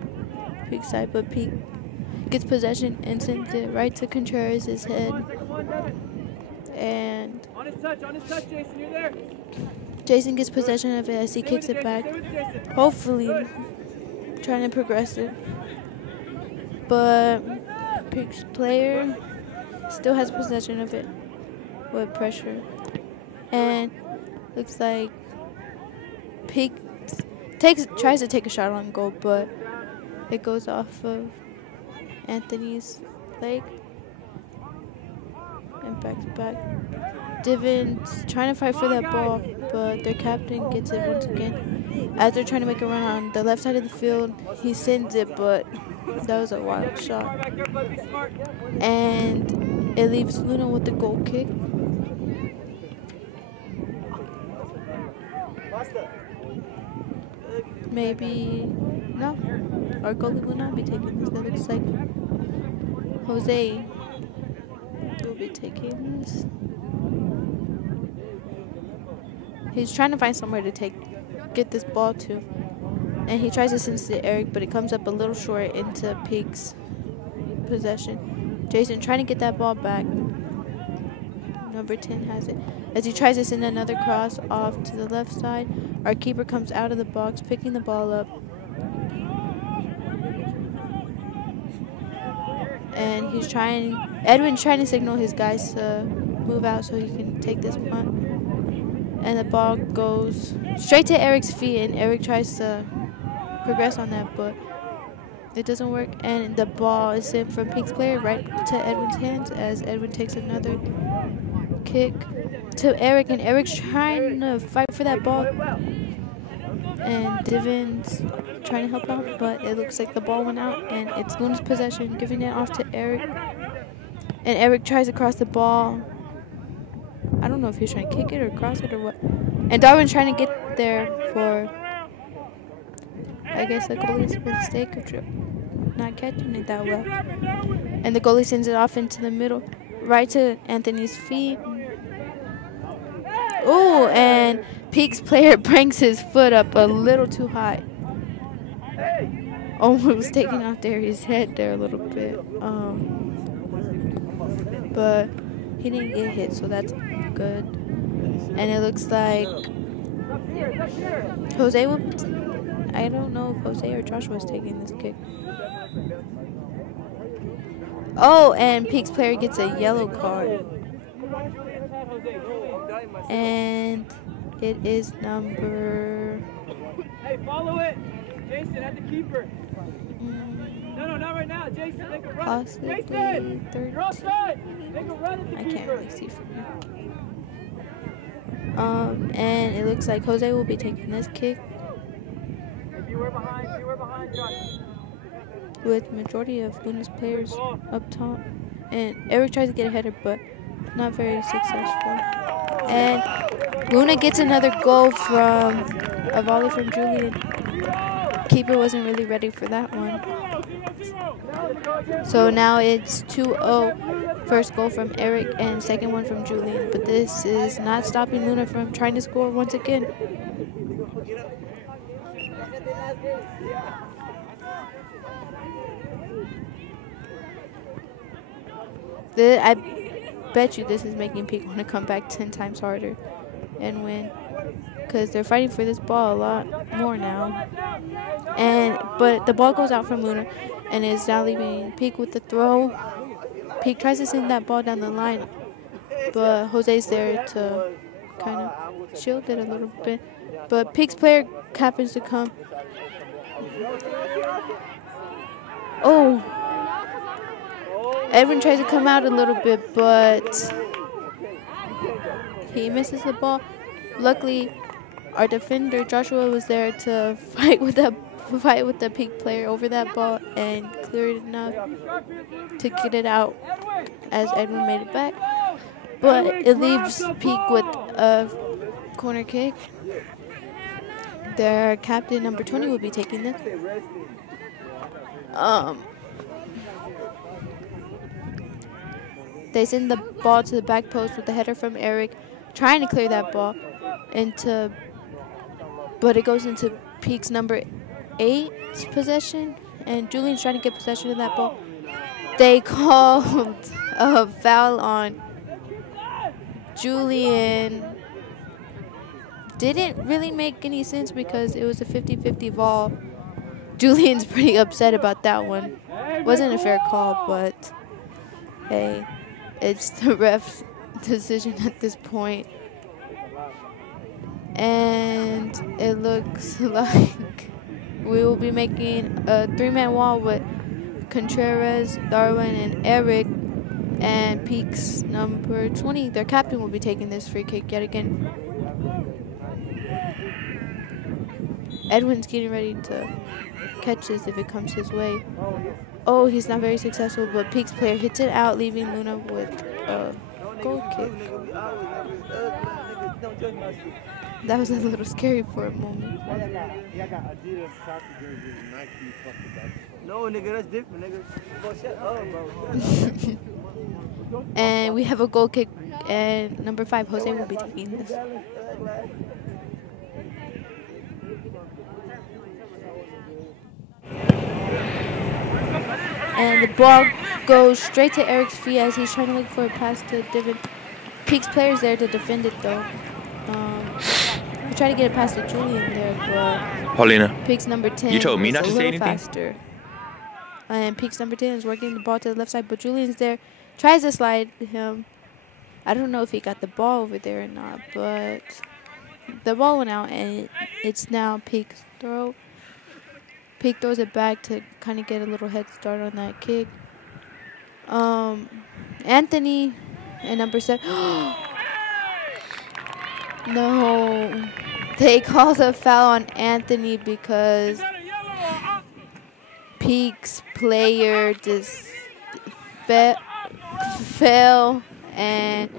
Peak's side, but Peak gets possession and sends it right to Contreras' head. And On his touch, Jason, you're there. Jason gets possession of it as he kicks it back, hopefully trying to progress it. But Peak's player still has possession of it with pressure. And looks like Peak tries to take a shot on goal, but it goes off of Anthony's leg. And back to back. Divon's trying to fight for that ball, but their captain gets it once again. As they're trying to make a run on the left side of the field, he sends it, but that was a wild shot. And it leaves Luna with the goal kick. Maybe, no, our goalie will not be taking this. That looks like Jose will be taking this. He's trying to find somewhere to get this ball to. And he tries to send it to Eric, but it comes up a little short into Peak's possession. Jason trying to get that ball back. Number 10 has it. As he tries to send another cross off to the left side, our keeper comes out of the box, picking the ball up. And Edwin's trying to signal his guys to move out so he can take this punt. And the ball goes straight to Eric's feet, and Eric tries to progress on that, but it doesn't work. And the ball is sent from Peak's player right to Edwin's hands as Edwin takes another kick to Eric, and Eric's trying to fight for that ball. And Divon's trying to help out, but it looks like the ball went out, and it's Luna's possession, giving it off to Eric. And Eric tries to cross the ball. I don't know if he's trying to kick it or cross it or what. And Darwin's trying to get there for, I guess, the goalie's mistake of not catching it that well. And the goalie sends it off into the middle, right to Anthony's feet. Ooh, and Peak's player brings his foot up a little too high. Almost taking off Darius' head there a little bit. But he didn't get hit, so that's good. And it looks like Jose will... I don't know if Jose or Joshua is taking this kick. Oh, and Peak's player gets a yellow card. And it is number... Hey, follow it! Jason, at the keeper. No, not right now. Jason, make a run. Possibly Jason, 13. you're offside. Make a run at the I keeper. can't really see from here. And it looks like Jose will be taking this kick. Beware behind, Josh. With majority of Luna's players up top. And Eric tries to get a header, but not very successful. And Luna gets another goal from a volley from Julian. Keeper wasn't really ready for that one. So now it's 2-0. First goal from Eric and second one from Julian. But this is not stopping Luna from trying to score once again. I bet you this is making Peak want to come back 10 times harder and win, because they're fighting for this ball a lot more now. But the ball goes out from Luna and is now leaving Peak with the throw. Peak tries to send that ball down the line, but Jose's there to kind of shield it a little bit. But Peak's player happens to come. Oh! Edwin tries to come out a little bit, but he misses the ball. Luckily, our defender Joshua was there to fight with the Peak player over that ball and clear it enough to get it out as Edwin made it back. But it leaves Peak with a corner kick. Their captain, number 20, will be taking this. They send the ball to the back post with the header from Eric, trying to clear that ball into but it goes into Peak's number 8's possession, and Julian's trying to get possession of that ball. They called a foul on Julian. Didn't really make any sense because it was a 50-50 ball. Julian's pretty upset about that one. Wasn't a fair call, but hey, it's the ref's decision at this point. And it looks like we will be making a 3-man wall with Contreras, Darwin, and Eric. And Peak's number 20, their captain, will be taking this free kick yet again. Edwin's getting ready to catch this if it comes his way. Oh, he's not very successful, but Peak's player hits it out, leaving Luna with a goal kick. That was a little scary for a moment. No, nigga, that's different, nigga. Bro, shut up, bro. And we have a goal kick, and number 5, Jose, will be taking this. And the ball goes straight to Eric's feet as he's trying to look for a pass to Devin. Peak's player's there to defend it, though. We tried to get a pass to Julian there, but Paulina, Peak's number 10 you told me not is to a say little anything? faster. And Peak's number 10 is working the ball to the left side, but Julian's there. Tries to slide him. I don't know if he got the ball over there or not, but the ball went out, and it's now Peak's throw. Peak throws it back to kind of get a little head start on that kick. Anthony and number 7. No. They called a foul on Anthony because Peak's player just fell, and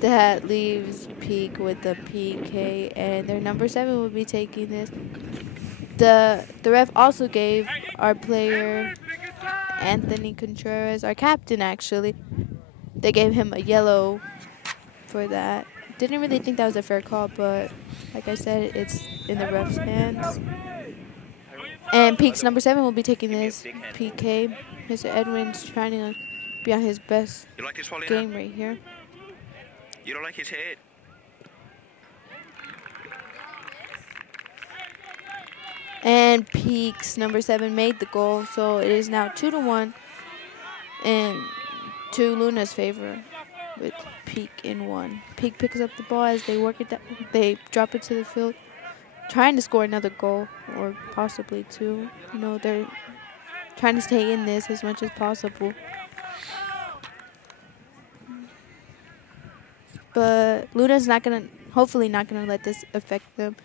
that leaves Peak with the PK, and their number 7 will be taking this. The ref also gave our player Anthony Contreras, our captain actually, they gave him a yellow for that. Didn't really think that was a fair call, but like I said, it's in the ref's hands. And Peak's number 7 will be taking this PK. Mr. Edwin's trying to be on his best game right here. You don't like his head? And Peak's number 7 made the goal, so it is now 2-1 and to Luna's favor with Peak in 1. Peak picks up the ball as they work it down. They drop it to the field, trying to score another goal or possibly 2. You know, they're trying to stay in this as much as possible. But Luna's hopefully not gonna let this affect them.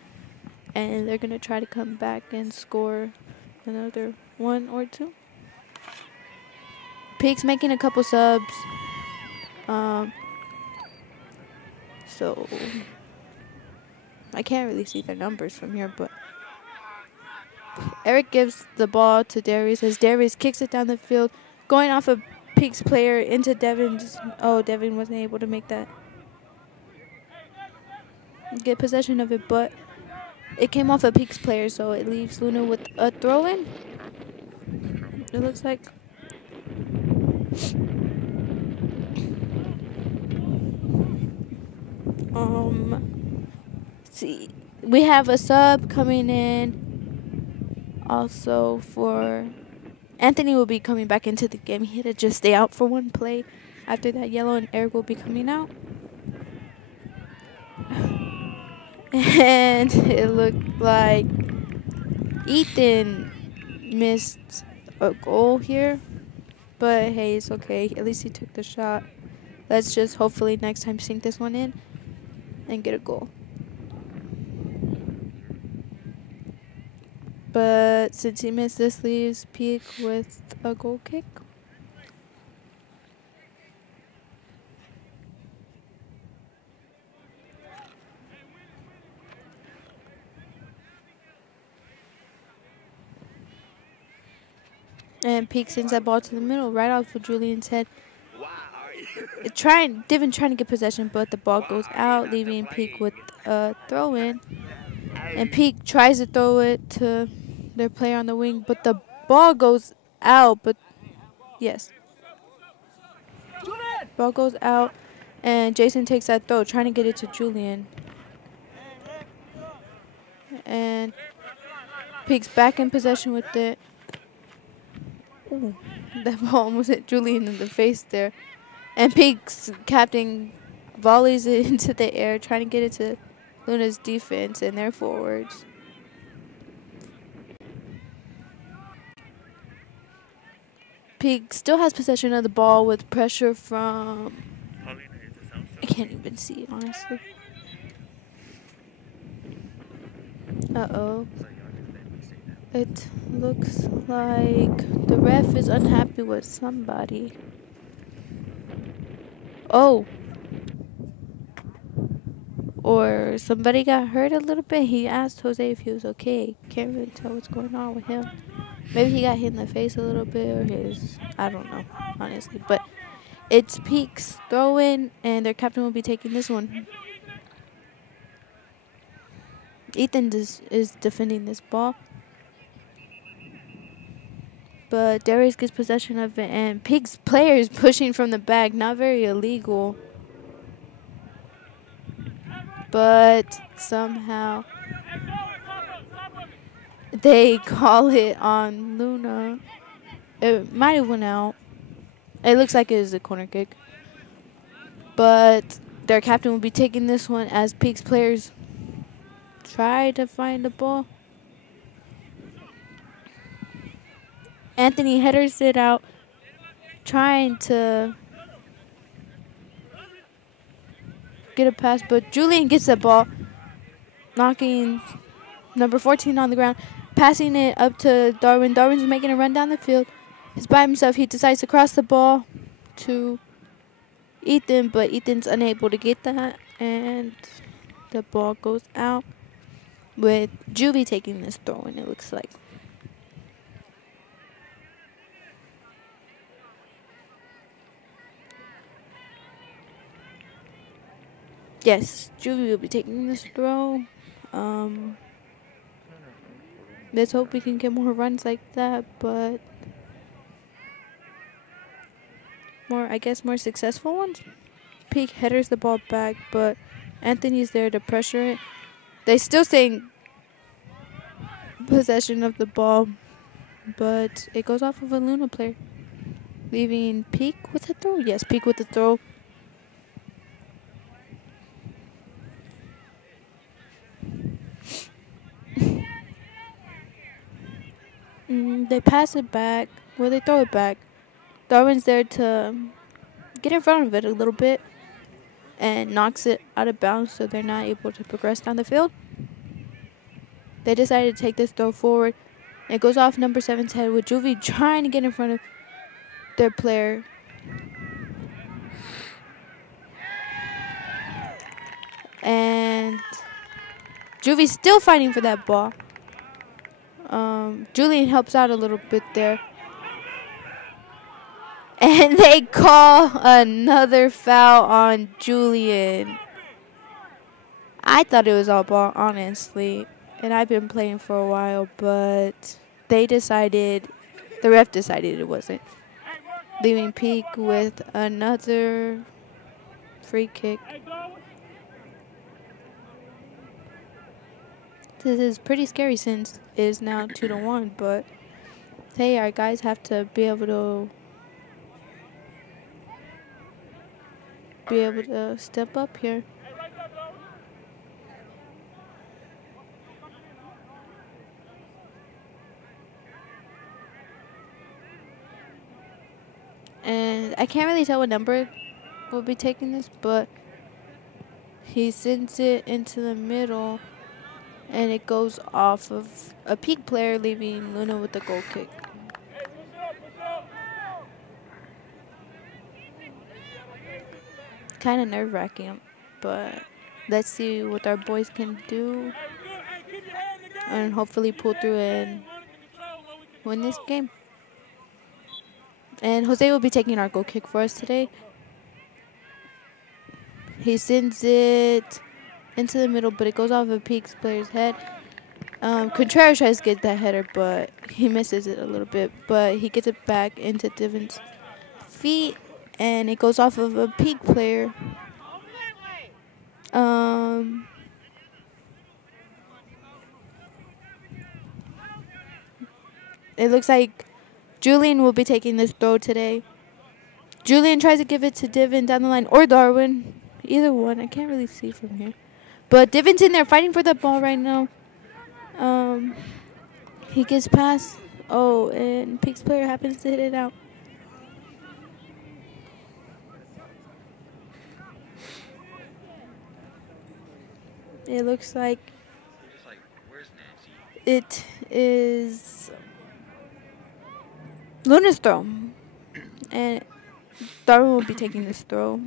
And they're going to try to come back and score another 1 or 2. Peak's making a couple subs. So I can't really see their numbers from here, but Eric gives the ball to Darius as Darius kicks it down the field, going off of Peak's player into Devin's. Oh, Devin wasn't able to make that. Get possession of it, but it came off a Peak's player, so it leaves Luna with a throw-in. It looks like. Let's see. We have a sub coming in. Also for Anthony will be coming back into the game. He had to just stay out for 1 play. After that, Yellow and Eric will be coming out. And it looked like Ethan missed a goal here. But hey, it's okay. At least he took the shot. Let's just hopefully next time sink this one in and get a goal. But since he missed, this leaves Peak with a goal kick. And Peak sends that ball to the middle, right off of Julian's head. Devin trying to get possession, but the ball goes out, leaving Peak with a throw-in. And Peak tries to throw it to their player on the wing, but the ball goes out. But yes, ball goes out, and Jason takes that throw, trying to get it to Julian. And Peak's back in possession with it. Ooh, that ball almost hit Julian in the face there. And Peak's captain volleys it into the air, trying to get it to Luna's defense and their forwards. Peak still has possession of the ball with pressure from... I can't even see it, honestly. Uh-oh. It looks like the ref is unhappy with somebody. Oh. Or somebody got hurt a little bit. He asked Jose if he was okay. Can't really tell what's going on with him. Maybe he got hit in the face a little bit, or his... I don't know, honestly. But it's Peak's throw-in, and their captain will be taking this one. Ethan is defending this ball. But Darius gets possession of it, and Peak's player is pushing from the back. Not very illegal. But somehow they call it on Luna. It might have went out. It looks like it is a corner kick. But their captain will be taking this one as Peak's players try to find the ball. Anthony headers it out, trying to get a pass, but Julian gets the ball, knocking number 14 on the ground, passing it up to Darwin. Darwin's making a run down the field. He's by himself. He decides to cross the ball to Ethan, but Ethan's unable to get that, and the ball goes out with Juvie taking this throw, and it looks like. Yes, Juvie will be taking this throw. Let's hope we can get more runs like that, but more successful ones. Peak headers the ball back, but Anthony's there to pressure it. They still stay possession of the ball, but it goes off of a Luna player, leaving Peak with a throw. Yes, Peak with the throw. They pass it back. Well, they throw it back. Darwin's there to get in front of it a little bit and knocks it out of bounds, so they're not able to progress down the field. They decided to take this throw forward. It goes off number 7's head with Juvie trying to get in front of their player. And Juvie's still fighting for that ball. Julian helps out a little bit there. And they call another foul on Julian. I thought it was all ball, honestly. And I've been playing for a while, but the ref decided it wasn't. Leaving Peak with another free kick. This is pretty scary since it is now 2-1, but hey, our guys have to be able to step up here. And I can't really tell what number will be taking this, but he sends it into the middle. And it goes off of a Peak player, leaving Luna with the goal kick. Kind of nerve-wracking, but let's see what our boys can do. And hopefully pull through and win this game. And Jose will be taking our goal kick for us today. He sends it into the middle, but it goes off of Peak's player's head. Contreras tries to get that header, but he misses it a little bit. But he gets it back into Divin's feet, and it goes off of a peak player. It looks like Julian will be taking this throw today. Julian tries to give it to Divin down the line, or Darwin. Either one. I can't really see from here. But Divin's in there fighting for the ball right now. He gets past. Oh, and Peak's player happens to hit it out. It looks like it is Luna's throw. And Darwin will be taking this throw.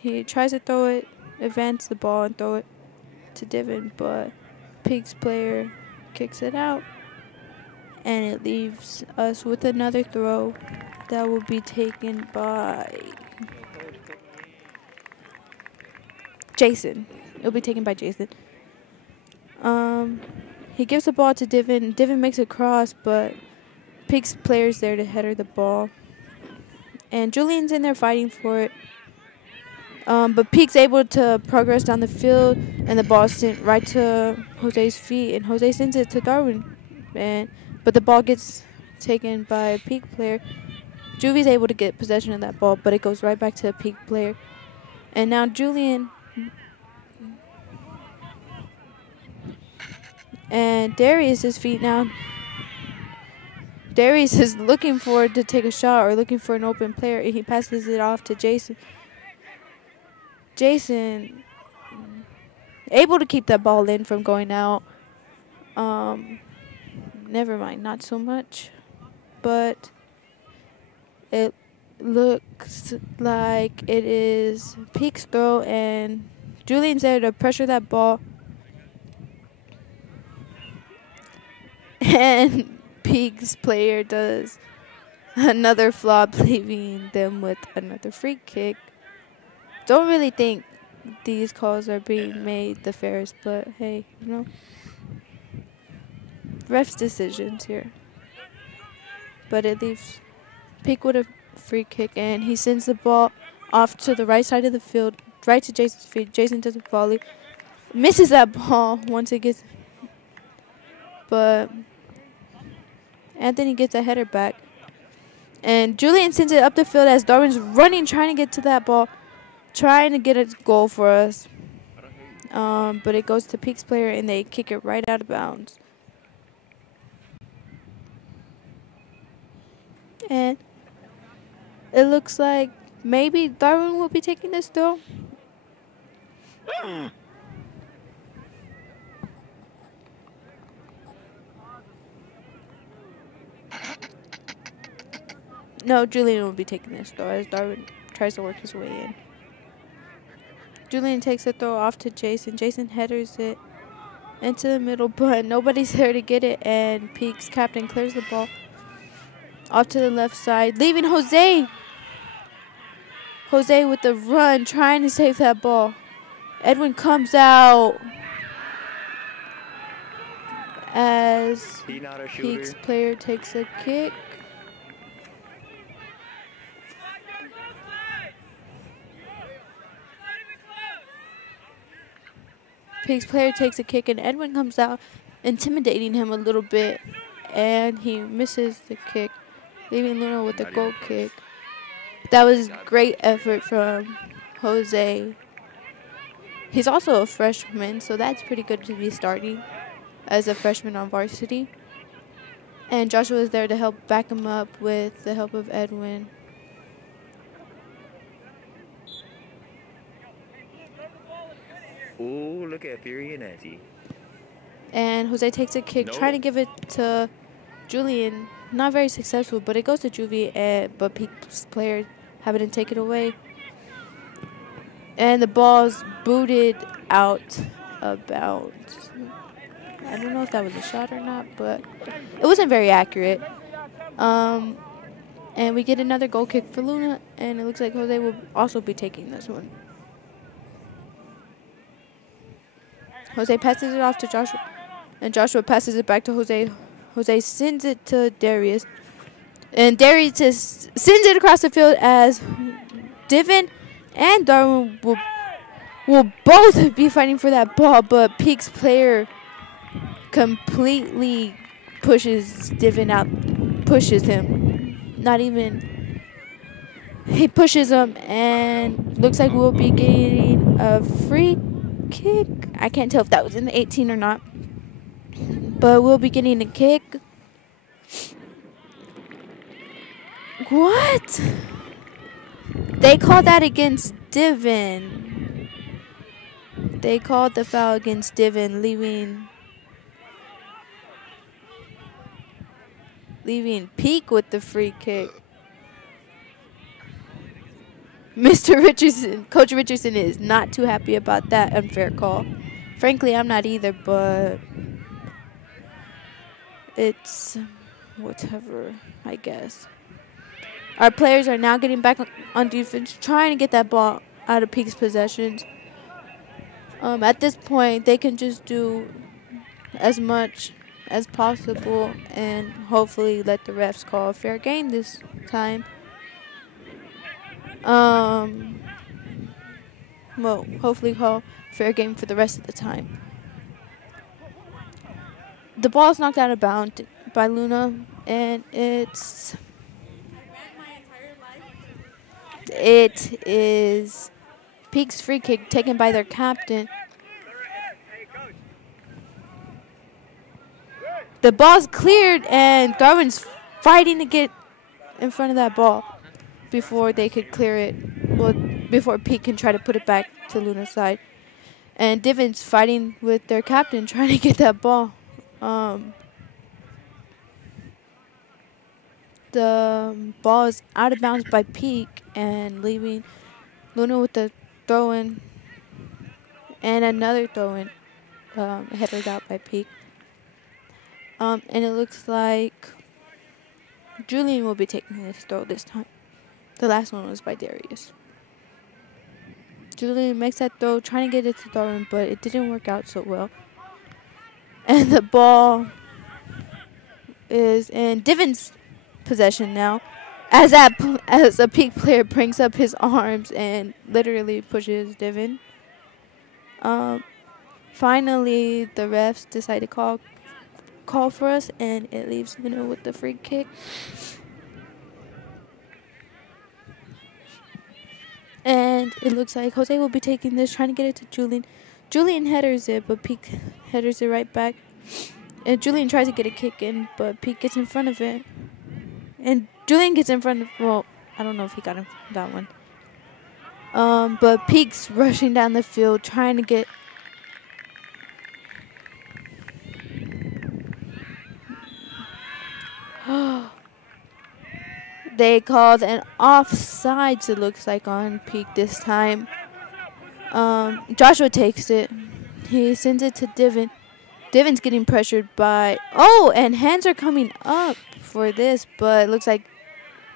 He tries to throw it, advance the ball, and throw it to Divin, but Peak's player kicks it out. And it leaves us with another throw that will be taken by Jason. It'll be taken by Jason. He gives the ball to Divin. Divin makes a cross, but Peak's player's there to header the ball. And Julian's in there fighting for it. But Peak's able to progress down the field, and the ball is sent right to Jose's feet, and Jose sends it to Darwin. But the ball gets taken by a Peak player. Juvie's able to get possession of that ball, but it goes right back to a Peak player. And now Julian and Darius's feet now. Darius is looking for it to take a shot or looking for an open player, and he passes it off to Jason. Jason able to keep that ball in from going out. Never mind, not so much. But it looks like it is Peak's throw, and Julian's there to pressure that ball. And Peak's player does another flop, leaving them with another free kick. Don't really think these calls are being made the fairest, but hey, you know, ref's decisions here. But it leaves Peak with a free kick, and he sends the ball off to the right side of the field, right to Jason's feet. Jason does a volley, misses that ball once it gets, but Anthony gets a header back. And Julian sends it up the field as Darwin's running, trying to get to that ball, trying to get a goal for us. But it goes to Peak's player, and they kick it right out of bounds. And it looks like maybe Darwin will be taking this throw. No, Julian will be taking this throw as Darwin tries to work his way in. Julian takes the throw off to Jason. Jason headers it into the middle, but nobody's there to get it, and Peak's captain clears the ball off to the left side, leaving Jose. Jose with the run, trying to save that ball. Edwin comes out as Peak's player takes a kick. Peak's player takes a kick, and Edwin comes out, intimidating him a little bit, and he misses the kick, leaving Luna with a goal kick. That was great effort from Jose. He's also a freshman, so that's pretty good to be starting as a freshman on varsity. And Joshua is there to help back him up with the help of Edwin. Ooh, look at Fury and Nancy. And Jose takes a kick, trying to give it to Julian. Not very successful, but it goes to Juvie, but Peak's player having to take it away. And the ball's booted out of bounds. I don't know if that was a shot or not, but it wasn't very accurate. And we get another goal kick for Luna, and it looks like Jose will also be taking this one. Jose passes it off to Joshua. And Joshua passes it back to Jose. Jose sends it to Darius. And Darius just sends it across the field as Divin and Darwin will both be fighting for that ball, but Peak's player completely pushes Divin out, pushes him. Not even, he pushes him, and looks like we'll be getting a free kick. I can't tell if that was in the 18 or not, but we'll be getting a kick. What? They called that against Divin. They called the foul against Divin, leaving Peak with the free kick. Mr. Richardson, Coach Richardson is not too happy about that unfair call. Frankly, I'm not either, but it's whatever, I guess. Our players are now getting back on defense, trying to get that ball out of Peak's possessions. At this point, they can just do as much as possible and hopefully let the refs call a fair game this time. Well, hopefully call fair game for the rest of the time. The ball's knocked out of bounds by Luna, and it is Peak's free kick taken by their captain. The ball's cleared, and Darwin's fighting to get in front of that ball before they could clear it. Well, before Peak can try to put it back to Luna's side. And Divin's fighting with their captain, trying to get that ball. The ball is out of bounds by Peak and leaving Luna with the throw-in and another throw-in headed out by Peak. And it looks like Julian will be taking this throw this time. The last one was by Darius. Julian makes that throw, trying to get it to Darwin, but it didn't work out so well. And the ball is in Divin's possession now, as a Peak player brings up his arms and literally pushes Divin. Finally, the refs decide to call for us, and it leaves Luna with the free kick. And it looks like Jose will be taking this, trying to get it to Julian. Julian headers it, but Peak headers it right back. And Julian tries to get a kick in, but Peak gets in front of it. And Julian gets in front of, well, I don't know if he got in that one. But Peak's rushing down the field, trying to get. They called an offsides, it looks like, on Peak this time. Joshua takes it. He sends it to Divin. Divin's getting pressured by... Oh, and hands are coming up for this, but it looks like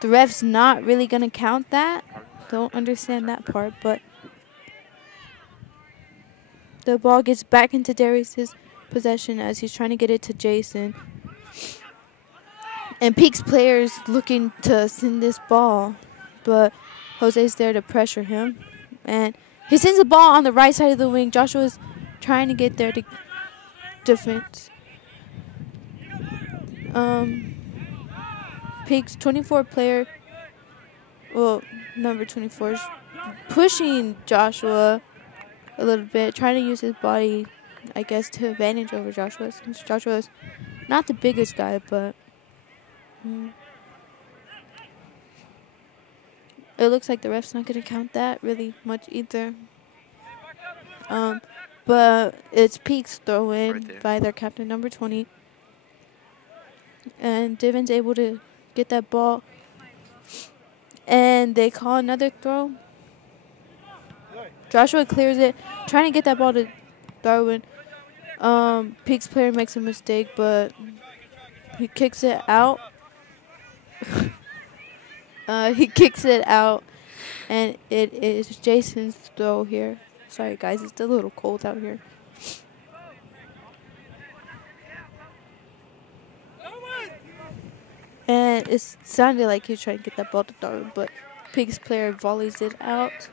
the ref's not really going to count that. Don't understand that part, but... The ball gets back into Darius' possession as he's trying to get it to Jason. And Peak's players looking to send this ball, but Jose's there to pressure him. And he sends the ball on the right side of the wing. Joshua's trying to get there to defense. Peak's 24 player, well, number 24 is pushing Joshua a little bit, trying to use his body, I guess, to advantage over Joshua, since Joshua's not the biggest guy, but it looks like the ref's not going to count that really much either. But it's Peak's throw-in by their captain, number 20. And Divin's able to get that ball. And they call another throw. Joshua clears it, trying to get that ball to Darwin. Peak's player makes a mistake, but he kicks it out. He kicks it out, and it is Jason's throw here. Sorry, guys, it's a little cold out here. And it sounded like he was trying to get that ball to Darwin, but Peak's player volleys it out.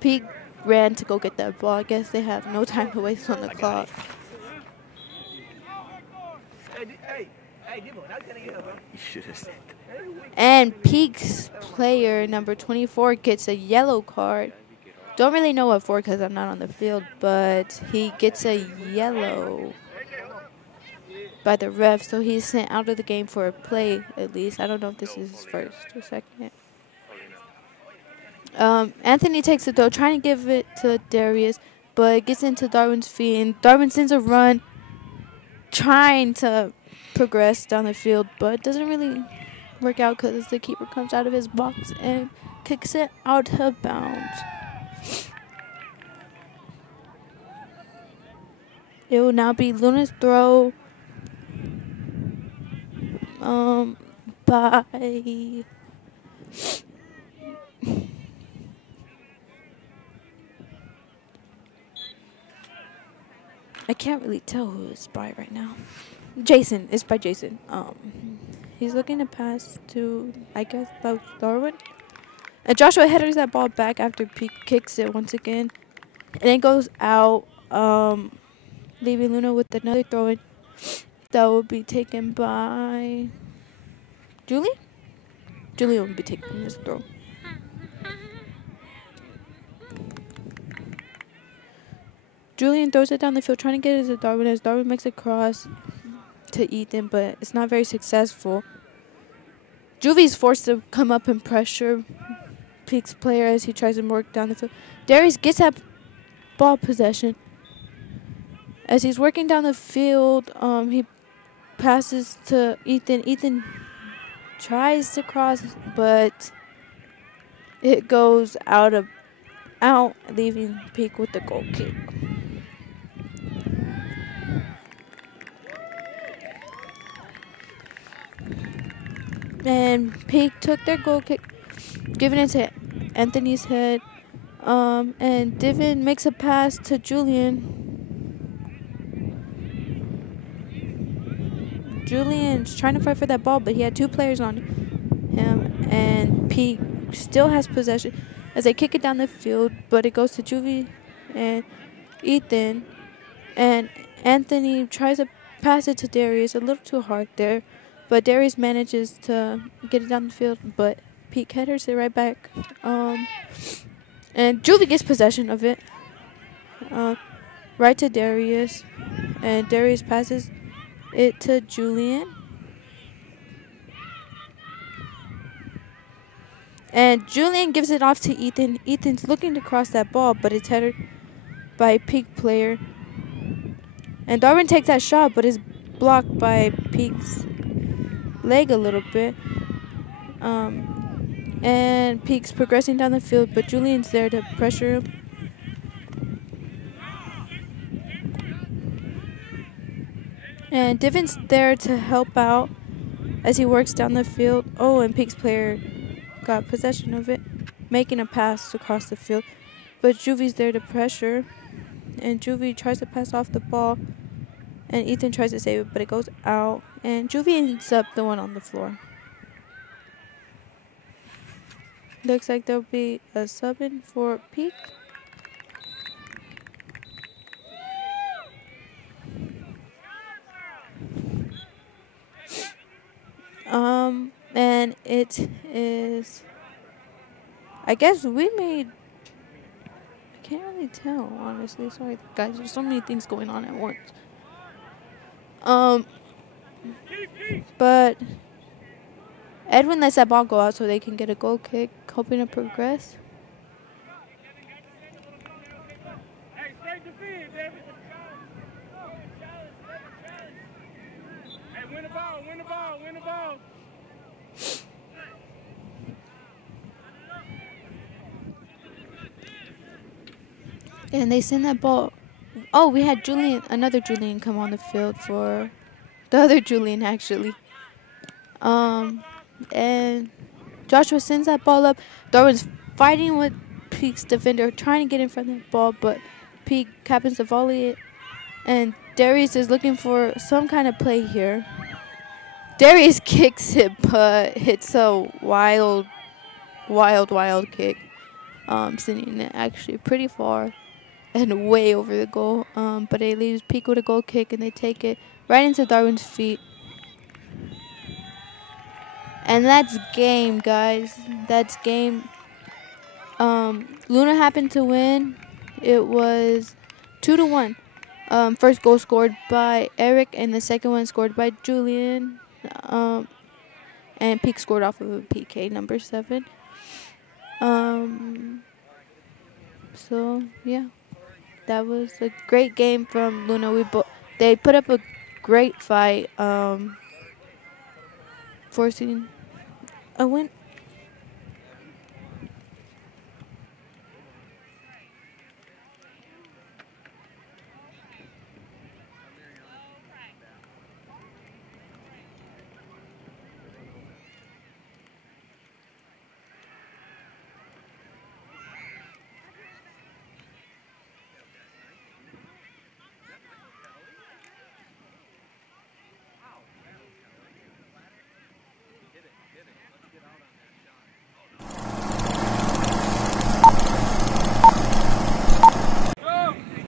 Peak ran to go get that ball. I guess they have no time to waste on the clock. You should have said that. And Peak's player, number 24, gets a yellow card. Don't really know what for because I'm not on the field, but he gets a yellow by the ref, so he's sent out of the game for a play at least. I don't know if this is his first or second. Anthony takes the throw, trying to give it to Darius, but it gets into Darwin's feet, and Darwin sends a run, trying to progress down the field, but it doesn't really work out because the keeper comes out of his box and kicks it out of bounds. It will now be Luna's throw by I can't really tell who it's by right now. Jason. It's by Jason. He's looking to pass to, I guess, that Darwin. And Joshua headers that ball back after Pete kicks it once again. And it goes out, leaving Luna with another throw-in that will be taken by Julie? Julie will be taking this throw. Julian throws it down the field, trying to get it to Darwin as Darwin makes a cross to Ethan, but it's not very successful. Juvie's forced to come up and pressure Peak's player as he tries to work down the field. Darius gets that ball possession. As he's working down the field, he passes to Ethan. Ethan tries to cross, but it goes out, leaving Peak with the goal kick. And Peak took their goal kick, giving it to Anthony's head. And Divin makes a pass to Julian. Julian's trying to fight for that ball, but he had two players on him. And Peak still has possession as they kick it down the field, but it goes to Juvie and Ethan. And Anthony tries to pass it to Darius, a little too hard there. But Darius manages to get it down the field, but Pete headers it right back. And Juvie gets possession of it. Right to Darius. And Darius passes it to Julian. And Julian gives it off to Ethan. Ethan's looking to cross that ball, but it's headed by a Peak player. And Darwin takes that shot, but is blocked by Peak's leg a little bit. And Peak's progressing down the field, but Julian's there to pressure him. And Divin's there to help out as he works down the field. Oh, and Peak's player got possession of it, making a pass across the field. But Juvie's there to pressure. And Juvie tries to pass off the ball. And Ethan tries to save it, but it goes out. And Juvie ends up the one on the floor. Looks like there'll be a sub in for Peak. And it is, I guess we made, I can't really tell, honestly. Sorry, guys, there's so many things going on at once. But Edwin lets that ball go out so they can get a goal kick, hoping to progress. Hey, straight defend, David. Hey, win the ball, win the ball, win the ball. And they send that ball. Oh, we had Julian, another Julian come on the field for the other Julian, actually. And Joshua sends that ball up. Darwin's fighting with Peak's defender, trying to get in front of the ball, but Peak happens to volley it. And Darius is looking for some kind of play here. Darius kicks it, but it's a wild kick. Sending it actually pretty far and way over the goal. But it leaves Pico to goal kick, and they take it right into Darwin's feet. And that's game, guys. That's game. Luna happened to win. It was 2-1. First goal scored by Eric, and the second one scored by Julian. And Peak scored off of a PK, number 7. So yeah, that was a great game from Luna. They put up a great fight, forcing a win.